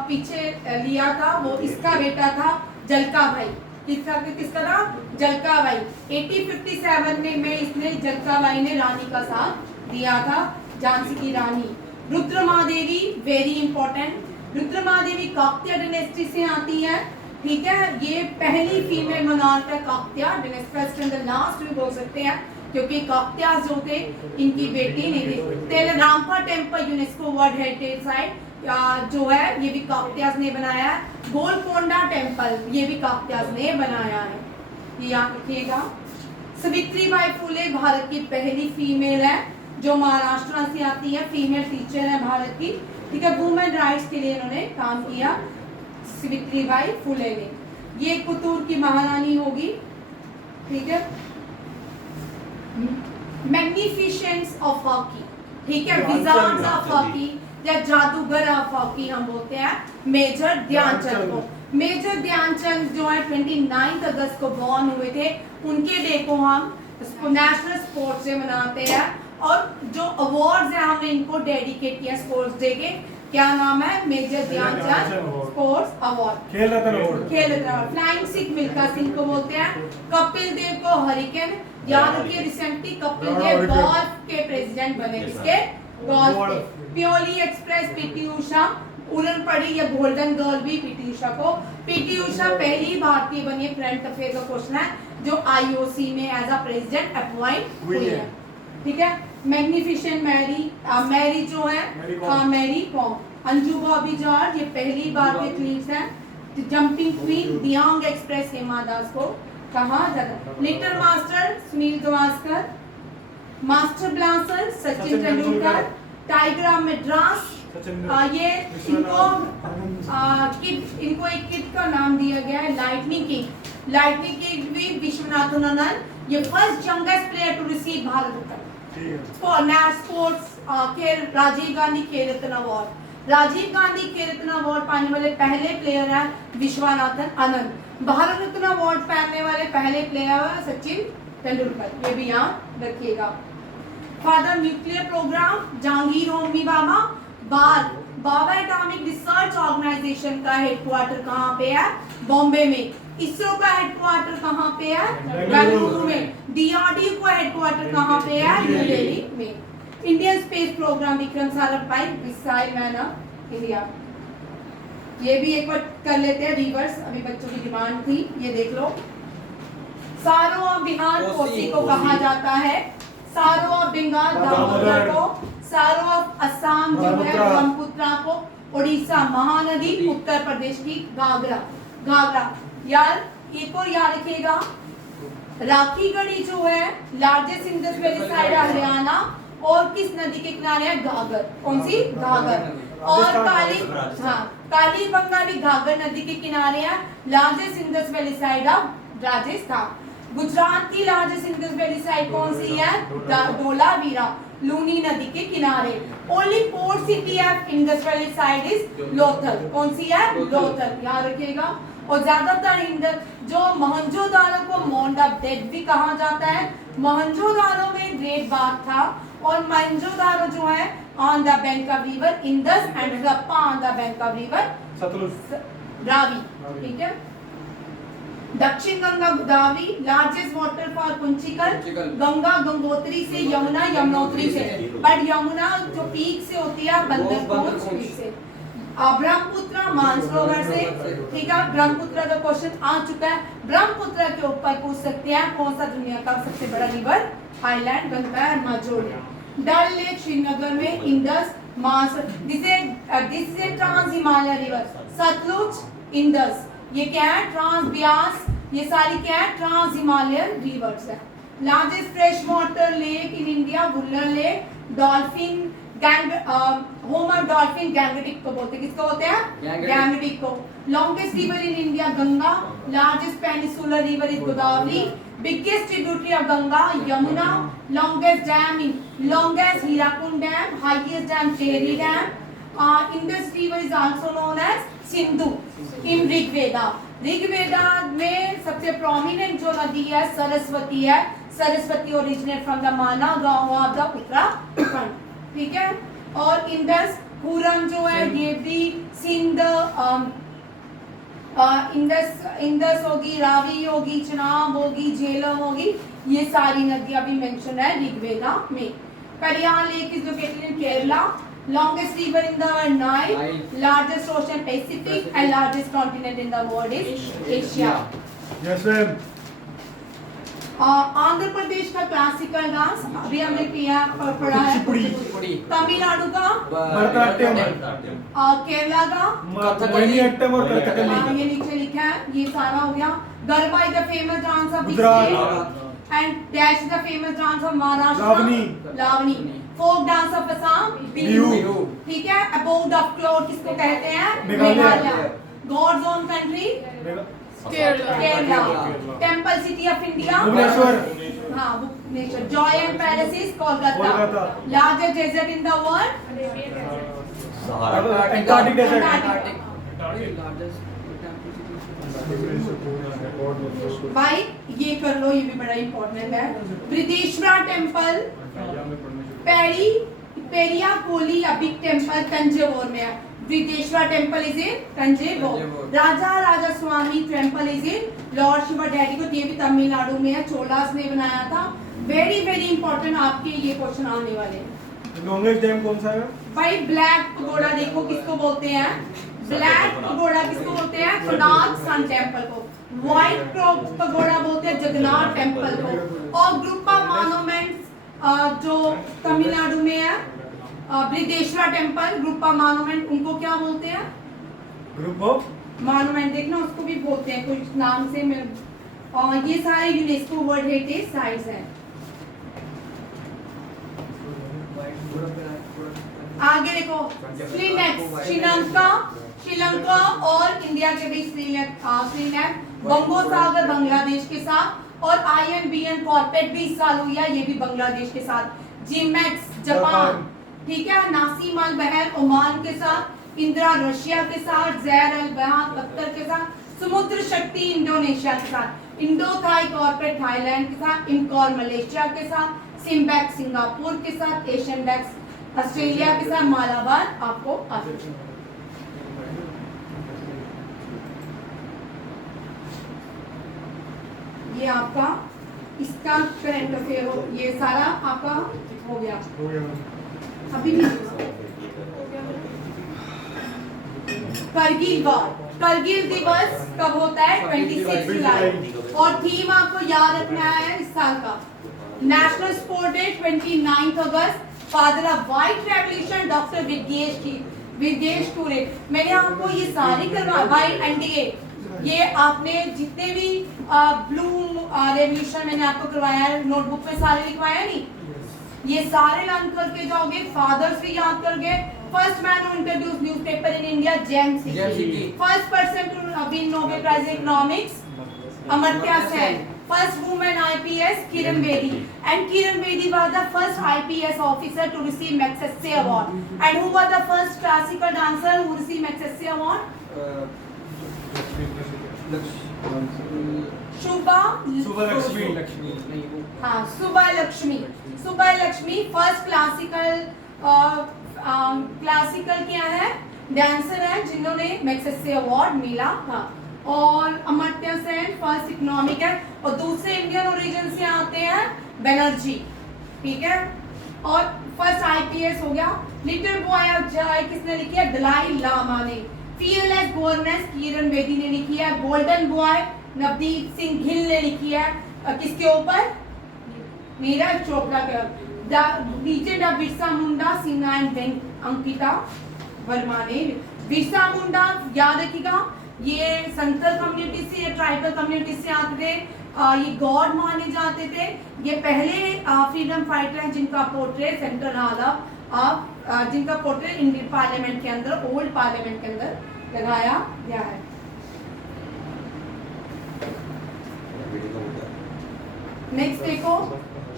पीछे लिया था, वो इसका बेटा था जलका भाई। किसका था, जलका भाई। 1857 में इसने, जलका भाई ने रानी का साथ दिया था, झांसी की रानी। Rudramadevi, very important, Rudramadevi Kakatiya dynasty से आती है। ठीक है, ये पहली फीमेल मोनार्क है Kakatiya dynasty, first and the last भी बोल सकते हैं, क्योंकि काकतियास जो थे इनकी बेटी नहीं थी। तेलरामपा temple UNESCO world heritage site जो है, ये भी काकतियास ने बनाया है। गोलकोंडा टेम्पल, ये भी काकतियास ने बनाया है, ये याद रखिएगा। सावित्रीबाई फुले भारत की पहली फीमेल है जो महाराष्ट्र से आती है, फीमेल टीचर है भारत की। ठीक है, वुमेन राइट्स के लिए इन्होंने काम किया, सावित्रीबाई फुले ने। ये कुतूर की महारानी होगी। ठीक है, मैग्निफिसेंस ऑफ हॉकी, ठीक है, विजार्ड्स ऑफ हॉकी या जादूगर ऑफ हॉकी हम बोलते हैं मेजर ध्यानचंद को। मेजर ध्यानचंद जो है 29 अगस्त को बॉर्न हुए थे, उनके डे को हम नेशनल स्पोर्ट्स डे मनाते हैं। और जो अवार्ड्स हैं हमने इनको डेडिकेट किया स्पोर्ट्स डे के। क्या नाम है, मेजर ध्यानचंद स्पोर्ट्स अवार्ड, खेल रत्न अवार्ड। खेल रत्न अवार्ड। फ्लाइंग सिख मिल्खा सिंह को बोलते हैं। कपिल देव को हरिकेन, याद रखिए, रिसेंटली कपिल देव गोल्फ के प्रेसिडेंट बने। किसके, गोल्फ के। प्योली एक्सप्रेस, पीटी उषा, उड़न पड़ी या गोल्डन गर्ल भी पीटी उषा को। पीटी उषा पहली भारतीय बनी है, करंट अफेयर का क्वेश्चन है, जो आईओसी में एज अ प्रेसिडेंट अपॉइंट हुई है। ठीक है, मैग्निफिसेंट मैरी, मैरी जो है, Mary Kom. Anju Bobby George, ये पहली भारतीय क्वींस है। Jumping queen, Dhing express Hema Das को कहा जाता। Little master Sunil Gavaskar, master blaster Sachin Tendulkar, tiger of Madras, ये इनको एक किड का नाम दिया गया है, लाइटनिंग किंग। लाइटनिंग किंग भी विश्वनाथन आनंद, ये first youngest player to receive Bharat Ratna. Sports खेल, राजीव गांधी खेल रत्न अवार्ड। राजीव गांधी खेल रत्न अवार्ड पाने वाले पहले प्लेयर हैं विश्वनाथन आनंद। भारत रत्न अवार्ड पाने वाले पहले प्लेयर हैं सचिन तेंदुलकर, ये भी याद रखिएगा। Father nuclear program Jehangir Homi Bhabha. Bhabha atomic research organisation का हेडक्वार्टर कहाँ पे है? बॉम्बे में। इसरो का हेडक्वार्टर कहाँ पे है? बेंगलुरु में। डीआरडीओ का हेडक्वार्टर कहाँ पे है? न्यू दिल्ली में। Indian space programme Vikram Sarabhai missile man of India. ये भी एक बार कर लेते हैं रिवर्स, अभी बच्चों की डिमांड थी, ये देख लो। सारो ऑफ बिहार कोसी को कहा जाता है, सारो ऑफ बंगाल दामोदर को, सारो ऑफ असम जो है ब्रह्मपुत्र को, उड़ीसा महानदी, उत्तर प्रदेश की घाघरा। यार एक और याद रखिएगा, राखी गढ़ी जो है largest Indus valley side Haryana, और किस नदी के किनारे है? घाघर। कौन सी? घाघर। और काली गंगा भी घाघर नदी के किनारे है, largest Indus valley side of Rajasthan. Gujarat की लार्जेस्ट इंडस वैली साइड कौन सी है? धोलावीरा, लूनी नदी के किनारे। Only port city of Indus valley side is Lothal. कौन सी है? लोथल, याद रखिएगा। और ज्यादातर जो मोहनजोदारो को माउंट ऑफ डेथ भी कहा जाता है। मोहनजोदारो में ग्रेट बाथ था, और मोहनजोदारो जो है on the bank of river Indus and Harappa on the bank of river Sutlej Ravi. ठीक है। दक्षिण गंगा गोदावरी, लार्जेस्ट वाटरफॉल कुंचिकल, गंगा गंगोत्री से, यमुना यमुनोत्री से, बट यमुना जो पीक से होती है बंदरपुर पीक से। ब्रह्मपुत्र मानसरोवर से। ठीक है, ब्रह्मपुत्र का क्वेश्चन आ चुका है। ब्रह्मपुत्र के ऊपर पूछ सकते हैं कौन सा दुनिया का सबसे बड़ा रिवर आइलैंड बनता है? माजोली। डल लेक श्रीनगर में, Indus this is trans Himalaya river, Sutlej Indus, ये क्या है? ट्रांस ब्यास, ये सारी क्या है? ट्रांस हिमालयन रिवर्स है। Largest fresh water lake in India Wular lake, dolphin होमर डॉल्फिन गैंगेटिक को बोलते हैं। किसको बोलते हैं? गैंगेटिक को। Longest river in India Ganga, largest peninsular river is Godavari, biggest tributary of Ganga Yamuna, longest Hirakud dam, highest dam Tehri dam. Indus river is also known as Sindhu इन ऋग्वेदा में सबसे प्रोमिनेंट जो नदी है सरस्वती है। सरस्वती ओरिजिनेट फ्रॉम द माना गांव ऑफ द उत्तराखंड। ठीक है। और इंडस पूरम जो है ये भी सिंध, इंडस होगी, रावी होगी, चिनाब होगी, झेलम होगी, ये सारी नदियां भी मेंशन है ऋग्वेदा में। Periyar lake is located in Kerala, longest river in the world Nile, largest ocean Pacific, and largest continent in the world is Asia. Yes ma'am. Andhra Pradesh का क्लासिकल डांस अभी हमने किया पढ़ा है। कुचिपुड़ी। तमिलनाडु का भरतनाट्यम। केरला का मोहिनीअट्टम और कथकली। ये नीचे लिखा है, ये सारा हो गया। Garba is the famous dance of Gujarat, and dash is the famous dance of Maharashtra, lavani. Folk dance of Assam, Bihu. ठीक है। अबोर्ड ऑफ क्लाउड किसको कहते हैं? Meghalaya. God's own country, Kerala. Temple city of India, Bhubaneswar. हाँ, Bhubaneswar. Joy and palace, Kolkata. Largest desert in the world, Sahara. Antarctic desert. भाई ये कर लो, ये भी बड़ा इंपॉर्टेंट है। बृहदेश्वरा टेंपल पेरिया कोली या बिग टेंपल तंजावुर में है। Brihadeeswara temple is in Thanjavur. Raja Swami temple is in Lord Shiva daddy को, ये भी तमिलनाडु में है, चोलास ने बनाया था। वेरी वेरी इंपॉर्टेंट, आपके ये क्वेश्चन आने वाले हैं। लॉन्गेस्ट डैम कौन सा है? भाई ब्लैक पगोड़ा देखो किसको बोलते हैं? ब्लैक पगोड़ा किसको बोलते हैं? कनाड सन टेंपल को। व्हाइट पगोड़ा बोलते हैं जगन्नाथ टेंपल को। और ग्रुप ऑफ मॉन्यूमेंट्स जो तमिलनाडु में है, Brihadeeswara temple, group of monument, उनको क्या बोलते हैं? ग्रुप ऑफ मॉन्यूमेंट देखना, उसको भी बोलते हैं कुछ नाम से। और ये सारे यूनेस्को वर्ल्ड हेरिटेज साइट्स हैं। आगे देखो, श्रीलंका और इंडिया के बीच श्रीलंका, बंगोसागर बांग्लादेश के साथ, और INBN कॉर्पोरेट भी इस साल हुई है, ये भी बांग्लादेश के साथ। जिमैक्स जापान, ठीक है, नासीम अल बहर ओमान के साथ, इंदिरा रशिया के साथ, जैर अल बहार कतर के साथ, समुद्र शक्ति इंडोनेशिया के साथ, इंडो थाई कॉर्पोरेट थाईलैंड के साथ, इनकॉर मलेशिया के साथ, सिम्बैक सिंगापुर के साथ, एशियन डेक्स ऑस्ट्रेलिया के साथ, मालाबार आपको आते ये आपका इसका करंट अफेयर हो, ये सारा आपका हो गया। हो गया। अभी नहीं हुआ। करगिल वॉर, करगिल दिवस कब होता है? 26 जुलाई। और थीम आपको याद रखना है इस साल का। National sport day 29 August, father of white revolution doctor विदेश टूरे। मैंने आपको ये सारी करवा व्हाइट एनडीए, ये आपने जितने भी ब्लू रेवोल्यूशन मैंने आपको करवाया है, नोटबुक में सारे लिखवाया नहीं, ये सारे लर्न करके जाओगे। फादर्स भी याद करके। First man who introduce newspaper in India, James city. First person to win Nobel prize in economics, Amartya Sen. First women IPS, Kiran Bedi, and Kiran Bedi was the first IPS officer to receive Magsaysay Award. And who was the first classical dancer who received Magsaysay Award? शुभा लक्ष्मी नहीं वो हाँ, सुबह Lakshmi first classical क्या है, dancer है जिन्होंने Magsaysay award मिला था। और अमर्त्य सेन फर्स्ट इकोनॉमिक है। और दूसरे इंडियन ओरिजिन से आते हैं बनर्जी, ठीक है। और फर्स्ट आईपीएस हो गया। लिटिल बॉय ऑफ जॉय किसने लिखी है? दलाई लामा ने। फीयरलेस गवर्नेंस किरण बेदी ने लिखी है। गोल्डन बॉय नवदीप सिंह गिल ने लिखी है। किसके ऊपर? नीरज चोपड़ा के। Legend of Birsa Munda Sinha and Ankita Verma ने। बिरसा मुंडा याद रखिएगा, ये संथल कम्युनिटी से, ट्राइबल कम्युनिटी से आते थे। ये गॉड माने जाते थे। ये पहले फ्रीडम फाइटर हैं जिनका पोर्ट्रेट सेंट्रल हॉल ऑफ जिनका पोर्ट्रेट इंडियन पार्लियामेंट के अंदर, ओल्ड पार्लियामेंट के अंदर लगाया गया है। नेक्स्ट देखो,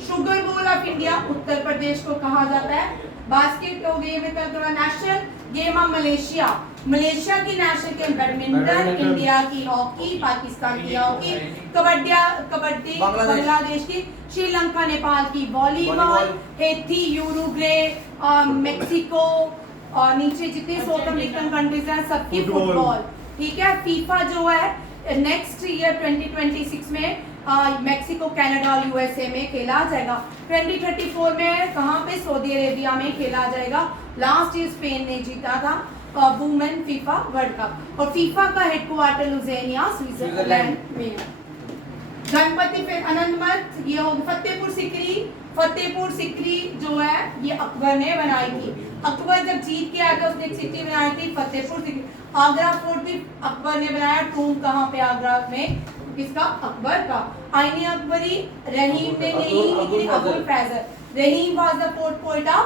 sugar bowl of India Uttar Pradesh को कहा जाता है। बास्केट गेम में national game of Malaysia, Malaysia की नेशनल गेम बैडमिंटन, इंडिया की हॉकी, पाकिस्तान की हॉकी, कबड्डी बांग्लादेश की, श्रीलंका नेपाल की वॉलीबॉल, हेथी यूरुग्वे, मेक्सिको और नीचे जितने साउथ अमेरिकन कंट्रीज हैं सबकी फुटबॉल, ठीक है। फीफा जो है नेक्स्ट ईयर 2026 में मेक्सिको, कनाडा और यूएसए में खेला जाएगा। 2034 में कहाँ पे? सऊदी अरेबिया में खेला जाएगा। लास्ट ईयर स्पेन ने जीता था वुमेन फीफा वर्ल्ड कप। और फीफा का हेडक्वार्टर लुज़ेनिया स्विट्जरलैंड में है। गणपति फिर अनंतमठ, ये हो फतेहपुर सिकरी जो है ये अकबर ने बनाई थी। अकबर जब जीत के आया था उसने एक सिटी बनाई थी फतेहपुर सिकरी। आगरा फोर्ट भी अकबर ने बनाया। टूम कहाँ पे? आगरा में। किसका? अकबर का। आईने अकबरी रहीम ने नहीं लिखी, Abul Faizal. Rahim was the fourth poet of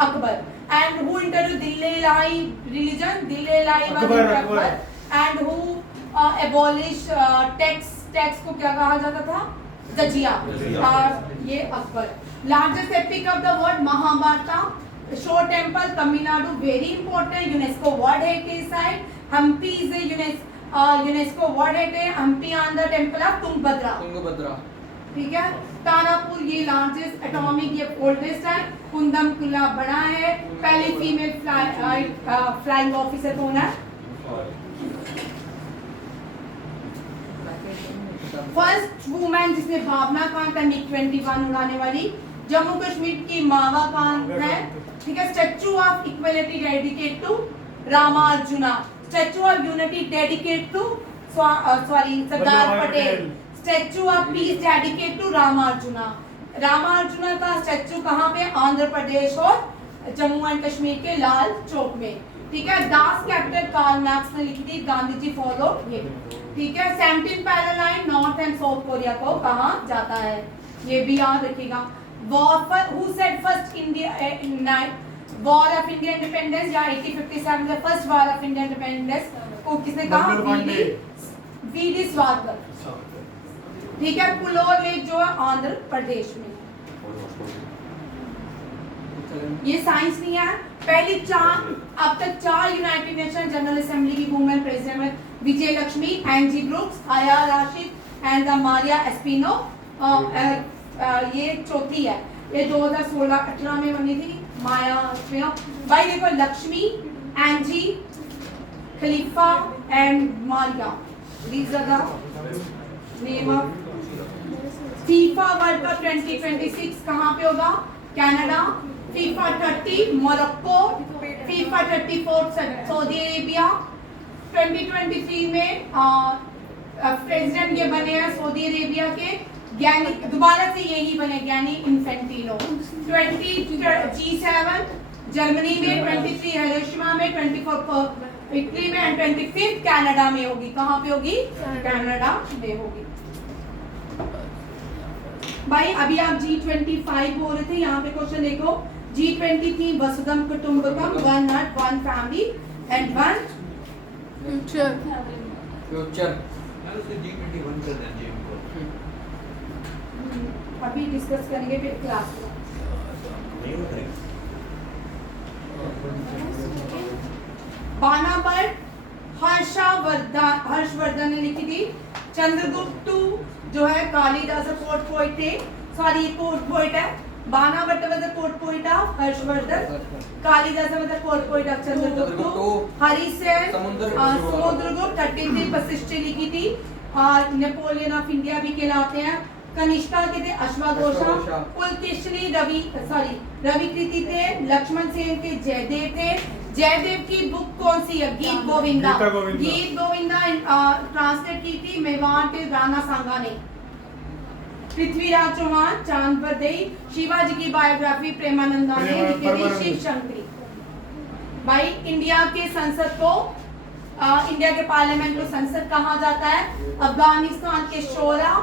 Akbar. And who introduced Dini Ilahi religion? Dini Ilahi was Akbar. And who abolish tax को क्या कहा जाता था? जजिया। और ये Akbar. Largest epic of the world Mahabharata. Shore temple Tamil Nadu, very important, UNESCO world heritage site. Hampi is UNESCO world heritage. Hampi on the temple of Tungabhadra, ठीक है। तारापुर ये लार्जेस्ट एटॉमिक, ये ओल्डेस्ट है। कुंदम किला बड़ा है। पहली फीमेल फ्लाइंग ऑफिसर कौन है? फर्स्ट वुमेन जिसने भावना खान का मिग 21 उड़ाने वाली। जम्मू कश्मीर की मावा खान है, ठीक है। Statue of equality dedicate to Ramarjuna. Statue of unity dedicate to Sardar Patel. Statue of peace dedicate to Ramarjuna. Ramarjuna का स्टैचू कहाँ पे? आंध्र प्रदेश और जम्मू एंड कश्मीर के लाल चौक में, ठीक है। दास कैपिटल कार्ल मार्क्स ने लिखी थी, गांधी जी फॉलो ये, ठीक है। 17 parallel line north and south Korea को कहा जाता है, ये भी याद रखिएगा। Who said first India war of India independence या 1857 the first war of India independence को किसने कहा? वीडी स्वारकर, ठीक है। पुलोर लेक जो है आंध्र प्रदेश में। ये साइंस नहीं है। पहली अब तक 4 यूनाइटेड नेशन जनरल असेंबली की वुमेन प्रेसिडेंट में विजय लक्ष्मी, एंजी ब्रुक्स, आया राशिद एंड मारिया एस्पिनो। ये चौथी है, ये 2016-18 में बनी थी माया एस्पिनो। भाई देखो, Lakshmi, Angie, Khalifa and Maria, these are the name of. FIFA world cup 2026 कहाँ पे होगा? Canada. FIFA 30 Morocco. FIFA 34 Saudi Arabia. 2023 में प्रेसिडेंट ये बने हैं सऊदी अरेबिया के ज्ञानी, दोबारा से यही बने ज्ञानी इन्फेंटिनो। 20 G7 जर्मनी में, 23 हिरोशिमा में, 24 इटली में एंड 25 कनाडा में होगी। कहाँ पे होगी? कनाडा में होगी। भाई अभी आप G25 बोल रहे थे, यहाँ पे क्वेश्चन देखो। G20 थी वसुधम कुटुंबकम, 1 earth 1 family and 1 future. Future. G21 कर दें जी इनको। अभी डिस्कस करेंगे फिर क्लास में। नहीं होता है। बानाबट हर्षवर्धन ने लिखी थी। चंद्रगुप्त जो है कालिदास कोर्ट पोइट थे, सॉरी कोर्ट पोइट है। बानाबट मतलब court poet of Harshavardhana, Kalidas मतलब court poet of Chandragupta. Harisena Samudragupta 33 Vashishtha लिखी थी। और नेपोलियन ऑफ इंडिया भी कहलाते हैं। कनिष्का के थे अश्वघोषा। पुलकेशनी रविकृति थे। लक्ष्मण सेन के जयदेव थे। जयदेव की बुक कौन सी है? गीत गोविंदा। गीत गोविंदा ट्रांसलेट की थी मेवाड़ के राणा सांगा ने। पृथ्वीराज चौहान चांद पर दई। शिवाजी की बायोग्राफी प्रेमानंदा ने लिखी थी शिव शंकरी। भाई इंडिया के संसद को इंडिया के पार्लियामेंट को संसद कहा जाता है। अफगानिस्तान के शोरा,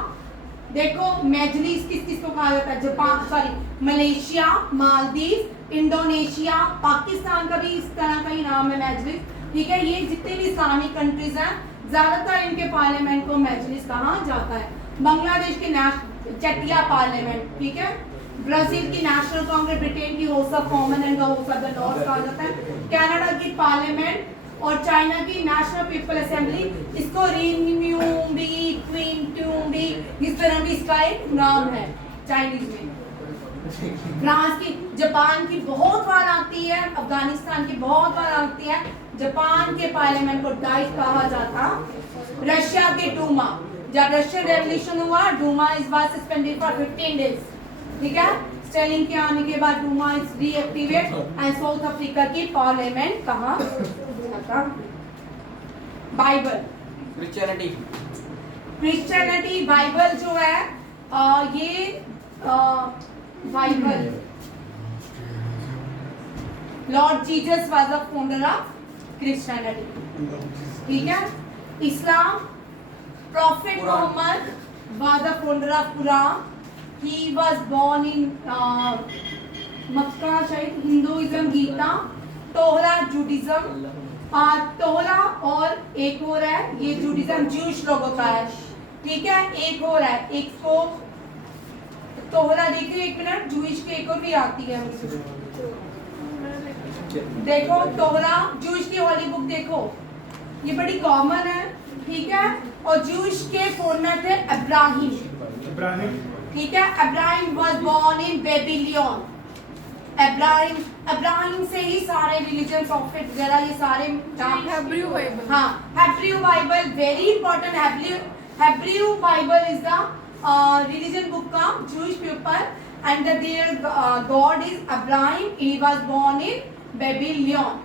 देखो मजलिस किस किस को कहा जाता है? Japan, Malaysia, Maldives, Indonesia, Pakistan का भी इस तरह का ही नाम है मजलिस। ठीक है, ये जितने भी इस्लामिक कंट्रीज हैं ज्यादातर इनके पार्लियामेंट को मजलिस कहा जाता है। बांग्लादेश के चटिया पार्लियामेंट, ठीक है। ब्राजील की नेशनल कांग्रेस, ब्रिटेन की house of common and house of the lords कहा जाता है। कनाडा की पार्लियामेंट और चाइना की नेशनल पीपल असेंबली, इसको रिन्यूबी, क्विंट्यूबी, इस तरह भी इसका एक नाम है चाइनीज में। फ्रांस की, जापान की बहुत बार आती है, अफगानिस्तान की बहुत बार आती है। जापान के पार्लियामेंट को डाइस कहा जाता। रशिया के डूमा, जब रशियन रेवोल्यूशन हुआ डूमा इस बार सस्पेंडेड फॉर 15 डेज। ठीक है, स्टालिन के आने के बाद Duma is reactivate. And South Africa की पार्लियामेंट कहा जाता। बाइबल, क्रिश्चियनिटी, बाइबल जो है ये Bible Lord Jesus was the founder of Christianity. ठीक है, Islam, prophet Mohammed was the founder of Quran. He was born in Mecca, शायद। Hinduism, Gita. Torah, Judaism. तोहरा और एक और है, ये जूडिज्म ज्यूश लोगों का है। ठीक है, एक और है, एक को तोहरा देखिए, एक मिनट, जूइश की एक और भी आती है। देखो तोहरा, जूइश की होली बुक देखो, ये बड़ी कॉमन है। ठीक है, और जूइश के फाउंडर थे इब्राहिम। ठीक है, Ibrahim was born in Babylon. Ibrahim से ही सारे रिलीजन, प्रॉफिट वगैरह ये सारे हेब्रू बाइबल। हाँ, Hebrew Bible very important. Hebrew Bible is the religion book of Jewish people and their God is Abraham. He was born in Babylon.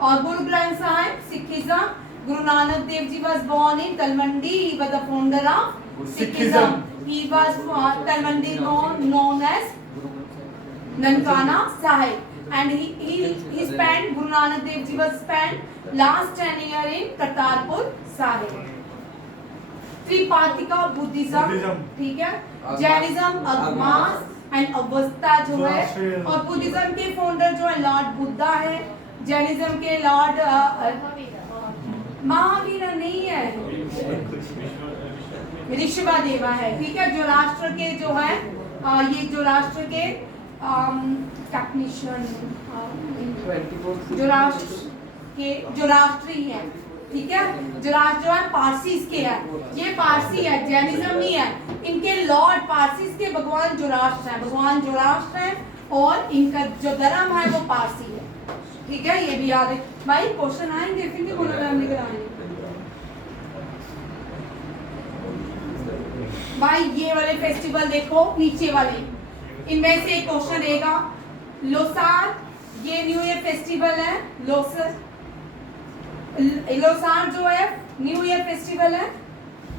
और Guru Granth Sahib, Sikhism, Guru Nanak Dev ji was born in Talmandi. He was the founder of Sikhism. He was Talmandi known as Nankana Sahib and he spent, Guru Nanak Dev Ji was spent last 10 years in Kartarpur Sahib. Tripitaka Buddhism, ठीक है, Jainism, अगमास and अवस्था जो है। और Buddhism के founder जो है Lord Buddha है। जैनिज्म के लॉर्ड महावीर नहीं है, ऋषभदेवा है। ठीक है, जो राष्ट्र के जो है ये जो राष्ट्र के टेक्नीशियन 24 जो राष्ट्रीय है, ठीक है, जो राष्ट्र जो है पारसीस के है, ये पारसी है, जैनिज्म नहीं है, इनके लॉर्ड पारसीस के भगवान जोराष्ट्र हैं, भगवान जोराष्ट्र हैं और इनका जो धर्म है वो पारसी है, ठीक है, ये भी याद है भाई। क्वेश्चन आएंगे फिर भी बोलो मैम लेकर आएंगे भाई। ये वाले फेस्टिवल देखो नीचे वाले, इनमें से एक क्वेश्चन रहेगा। लोसार ये न्यू ईयर फेस्टिवल है, लोसार जो है न्यू ईयर फेस्टिवल है,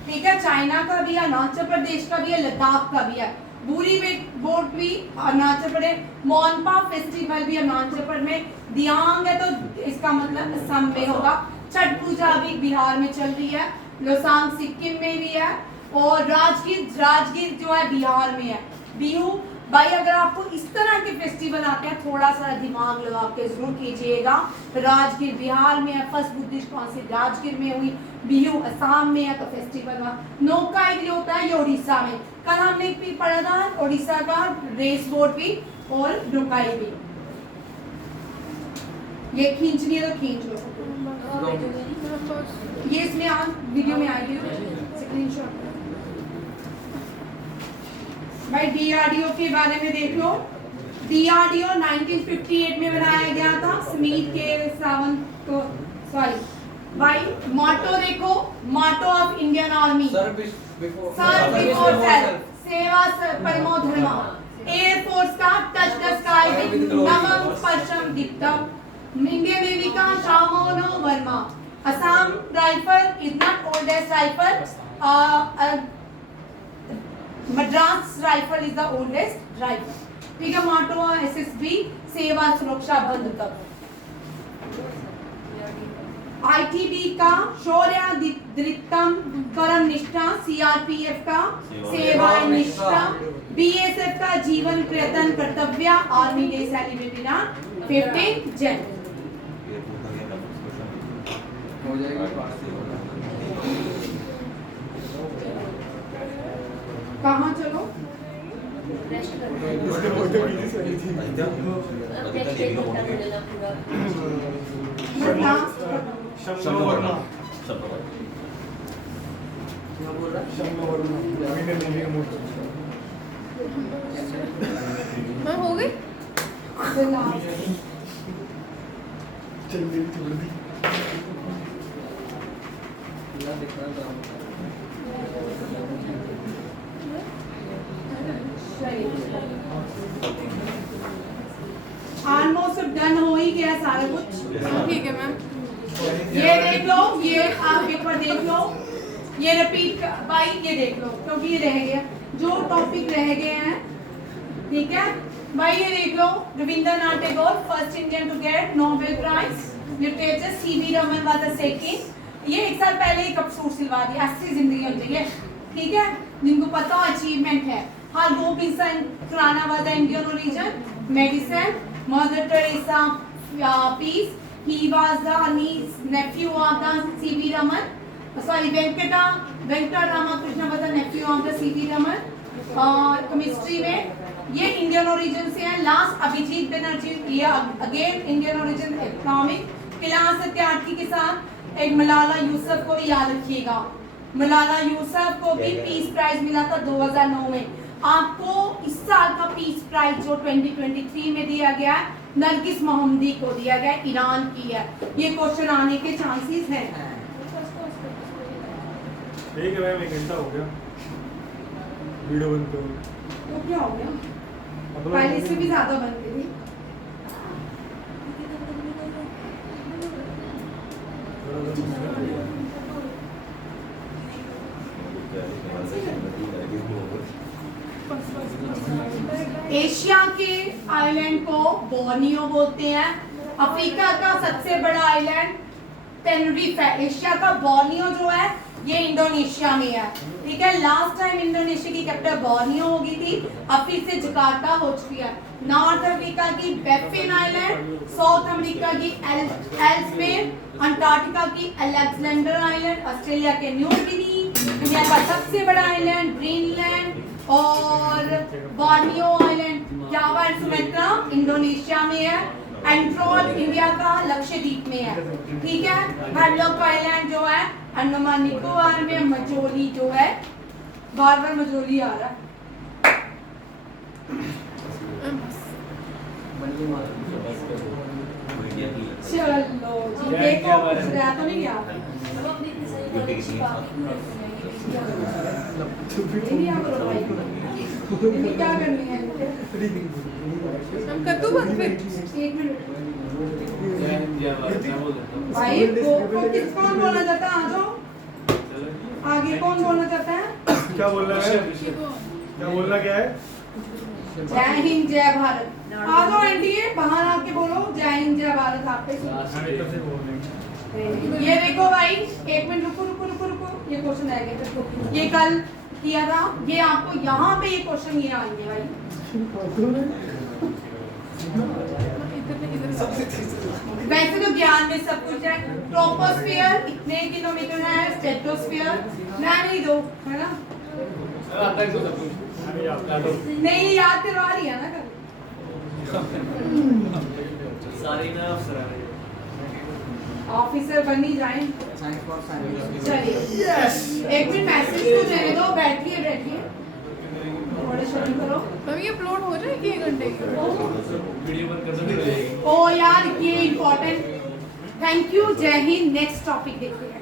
ठीक है, चाइना का भी है, अरुणाचल प्रदेश का भी है, लद्दाख का भी है, बुरी बोट भी अरुणाचल प्रदेश, मोनपा फेस्टिवल भी अरुणाचल प्रदेश में, दियांग है तो इसका मतलब असम में होगा, छठ पूजा अभी बिहार में चल रही है, लोसांग सिक्किम में भी है और राजगीर जो है बिहार में है। बिहू भाई अगर आपको इस तरह के फेस्टिवल आते हैं थोड़ा सा दिमाग लगा के जरूर कीजिएगा। राजगीर बिहार में है, फर्स्ट बुद्धिस्ट काउंसिल राजगीर में हुई, बिहू असम में है, तो फेस्टिवल नौका एक होता है ये उड़ीसा में। कल हमने एक भी पढ़ा था उड़ीसा का रेस बोट भी और डुकाई भी। ये खींचनी है तो खींच लो, ये इसमें वीडियो में आएगी स्क्रीनशॉट। भाई डीआरडीओ के बारे में देख लो। डीआरडीओ 1958 में बनाया गया था स्मिथ के सावंत को, सॉरी भाई। मोटो देखो, motto of Indian army, service before self, सेवा परमो धर्म। एयरफोर्स का टच द स्काई विद नमः स्पर्शम दीप्तम। इंडियन नेवी का शामोनो वर्मा। Assam rifle is not oldest rifle, Madras rifle is the oldest rifle, ठीक है। मोटो एसएसबी सेवा सुरक्षा बल तक। आईटीबी का शौर्य दृढ़तम कर्म निष्ठा, सीआरपीएफ का सेवा निष्ठा, बीएसएफ का जीवन प्रयत्न कर्तव्य, आर्मी डे सेलिब्रेटेड ऑन 15 जनवरी। हो जाएगा। कहाँ चलो क्या बोल रहा मैं हो गई। ऑलमोस्ट डन हो ही गया सारा कुछ, ठीक है मैम। ये देख लो, ये आप पेपर देख लो, ये रिपीट भाई ये देख लो क्योंकि ये रह गया, जो टॉपिक रह गए हैं, ठीक है भाई। ये देख लो, Rabindranath Tagore first Indian to get Nobel prize literature, CV Raman was the second. ये एक साल पहले ही कपसूर सिलवा दिया, ऐसी जिंदगी होनी चाहिए, ठीक है, जिनको पता अचीवमेंट है। Har Gobind Singh Khorana was the Indian origin, medicine, mother Teresa peace, he was the nephew of the C.V. Raman, sorry Venkata Ramakrishna was the nephew of the C.V. Raman। Chemistry में ये इंडियन ओरिजिन से है। लास्ट अभिजीत बनर्जी, ये again Indian origin. Economic class 8 के साथ एक मलाला यूसुफ को भी याद रखिएगा, मलाला यूसुफ को भी पीस प्राइज मिला था 2009 में। आपको इस साल का पीस प्राइज जो 2023 में दिया गया है नरगिस मोहम्मदी को दिया गया, ईरान की है। ये क्वेश्चन आने के चांसेस हैं। ठीक है मैम, 1 घंटा हो गया, वीडियो बंद करो। तो क्या हो गया, पहले से भी ज्यादा बन गई थी। एशिया के आइलैंड को बोर्नियो बोलते हैं। अफ्रीका का सबसे बड़ा आइलैंड टेनरिफ है। एशिया का बोर्नियो जो है ये इंडोनेशिया में है, ठीक है। लास्ट टाइम इंडोनेशिया की कैपिटल बोर्नियो हो गई थी, अब फिर से जकार्ता हो चुकी है। नॉर्थ अफ्रीका की बैफिन आइलैंड, साउथ अमेरिका की एल्समेयर, अंटार्कटिका की अलेक्जेंडर आइलैंड, ऑस्ट्रेलिया के न्यू गिनी, दुनिया का सबसे बड़ा आइलैंड ग्रीनलैंड, और Borneo island, Java and Sumatra Indonesia में है, एंड्रोल इंडिया का लक्षद्वीप में है, ठीक है। हैडलॉक आइलैंड जो है अंडमान निकोबार में, मजोली जो है, बार बार मजोली आ रहा है। चलो जी, देखो कुछ रहा तो नहीं गया। नहीं आ करो भाई, ये क्या करनी है? हम कद्दू बन फिर। एक मिनट भाई, को किस कौन बोलना चाहता है? आ जाओ आगे, कौन बोलना चाहता है? क्या बोलना है? क्या बोलना क्या है? जय हिंद जय भारत। आ जाओ एनडीए, बाहर आके बोलो जय हिंद जय भारत। आप पे हमें तो सिर्फ बोलना है। ये देखो भाई, एक मिनट रुको रुको रुको रुको, ये क्वेश्चन आएगा देखो, ये कल किया था, ये आपको यहाँ पे ये क्वेश्चन ये आएंगे भाई। वैसे तो ज्ञान में सब कुछ है। ट्रोपोस्फियर इतने किलोमीटर है, स्ट्रेटोस्फियर नहीं दो, है ना? नहीं याद करवा रही है ना कल। ऑफिसर बन ही जाए। Science for science. चलिए एक मिनट मैसेज तो देने दो, बैठिए बैठिए, थोड़े शुरू करो। मैम ये अपलोड हो जाएगी 1 घंटे की? ओ यार ये इम्पोर्टेंट। थैंक यू, जय हिंद। नेक्स्ट टॉपिक देखते हैं।